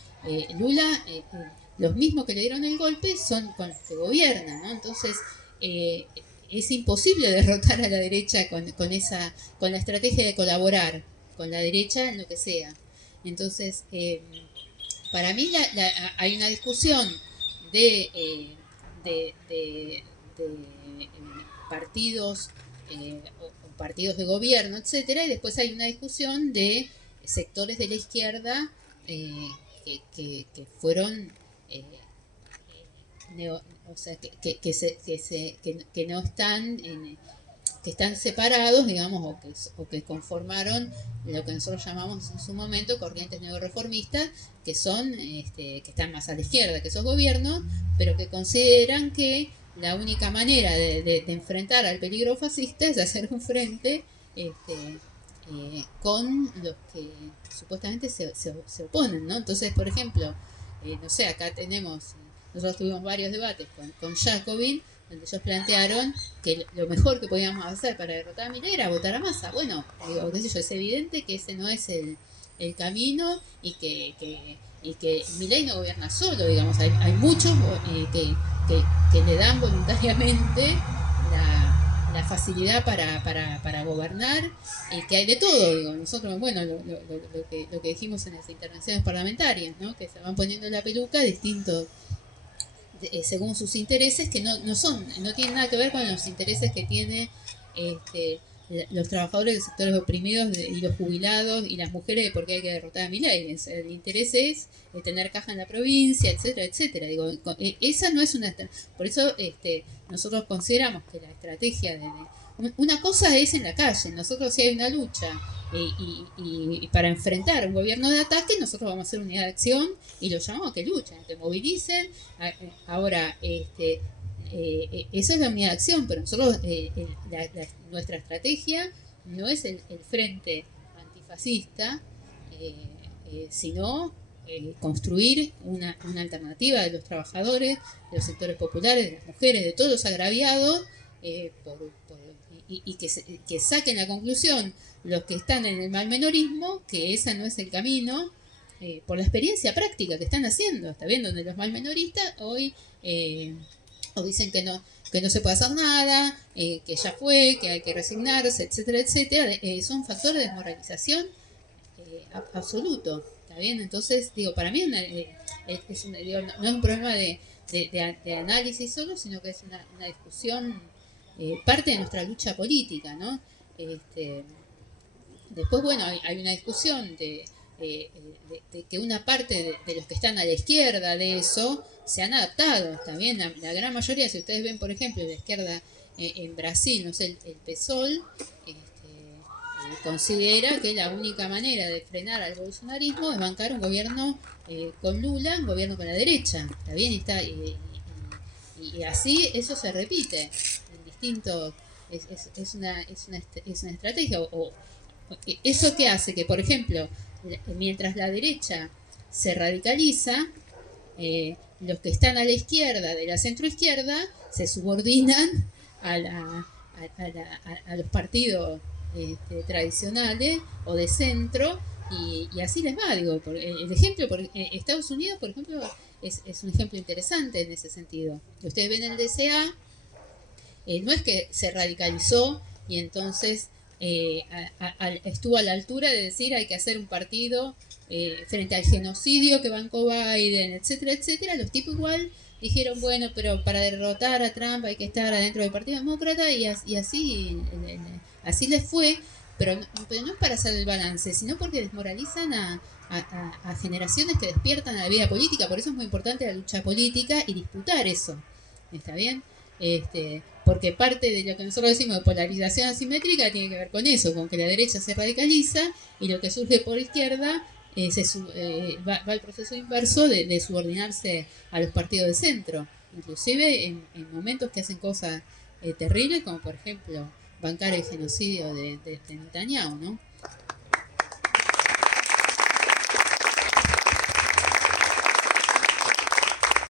Lula, los mismos que le dieron el golpe son con los que gobiernan, ¿no? Entonces, es imposible derrotar a la derecha con la estrategia de colaborar con la derecha en lo que sea. Entonces, para mí hay una discusión de partidos o partidos de gobierno, etcétera, y después hay una discusión de sectores de la izquierda que fueron o sea, que no están que están separados, digamos, o que conformaron lo que nosotros llamamos en su momento corrientes neorreformistas, que son que están más a la izquierda que esos gobiernos, pero que consideran que la única manera de enfrentar al peligro fascista es hacer un frente con los que supuestamente se oponen, ¿no? Entonces, por ejemplo, no sé, acá nosotros tuvimos varios debates con Jacobin, donde ellos plantearon que lo mejor que podíamos hacer para derrotar a Milei era votar a Massa. Bueno, digo, qué sé yo, es evidente que ese no es el camino y que Milei no gobierna solo, digamos, hay muchos que le dan voluntariamente la facilidad para gobernar, que hay de todo, digo, nosotros, bueno, lo que dijimos en las intervenciones parlamentarias, ¿no? Que se van poniendo la peluca distintos según sus intereses, que no tienen nada que ver con los intereses que tiene los trabajadores de sectores oprimidos y los jubilados y las mujeres, porque hay que derrotar a Milei. El interés es tener caja en la provincia, etcétera, etcétera. Digo, esa no es una... Por eso nosotros consideramos que la estrategia una cosa es en la calle, nosotros si hay una lucha y para enfrentar un gobierno de ataque, nosotros vamos a hacer unidad de acción y los llamamos a que luchen, a que movilicen. Ahora, esa es la unidad de acción, pero nosotros, nuestra estrategia no es el frente antifascista, sino construir una alternativa de los trabajadores, de los sectores populares, de las mujeres, de todos los agraviados, y que saquen la conclusión los que están en el malmenorismo, que ese no es el camino, por la experiencia práctica que están haciendo. Está bien, donde los malmenoristas hoy o dicen que no se puede hacer nada, que ya fue, que hay que resignarse, etcétera, etcétera, son factores de desmoralización absoluto. ¿Está bien? Entonces, digo, para mí digo, no es un problema de análisis solo, sino que es una discusión, parte de nuestra lucha política, ¿no? Después, bueno, hay una discusión de que una parte de los que están a la izquierda de eso se han adaptado, ¿está bien? La gran mayoría, si ustedes ven, por ejemplo, la izquierda en Brasil, no sé, el PSOL, considera que la única manera de frenar al bolsonarismo es bancar un gobierno con Lula, un gobierno con la derecha, ¿está bien? Y así eso se repite en distintos, es una estrategia, o eso que hace que, por ejemplo, mientras la derecha se radicaliza, los que están a la izquierda, de la centroizquierda, se subordinan a los partidos tradicionales o de centro, y así les va. Digo, el ejemplo, Estados Unidos, por ejemplo, es un ejemplo interesante en ese sentido. Ustedes ven el DCA, no es que se radicalizó y entonces estuvo a la altura de decir hay que hacer un partido frente al genocidio que bancó Biden, etcétera, etcétera. Los tipos igual dijeron, bueno, pero para derrotar a Trump hay que estar adentro del Partido Demócrata, y así les fue, pero no es para hacer el balance, sino porque desmoralizan a generaciones que despiertan a la vida política. Por eso es muy importante la lucha política y disputar eso, ¿está bien? Porque parte de lo que nosotros decimos de polarización asimétrica tiene que ver con eso, con que la derecha se radicaliza y lo que surge por izquierda va al proceso inverso de subordinarse a los partidos de centro, inclusive en momentos que hacen cosas terribles, como por ejemplo bancar el genocidio de Netanyahu, ¿no?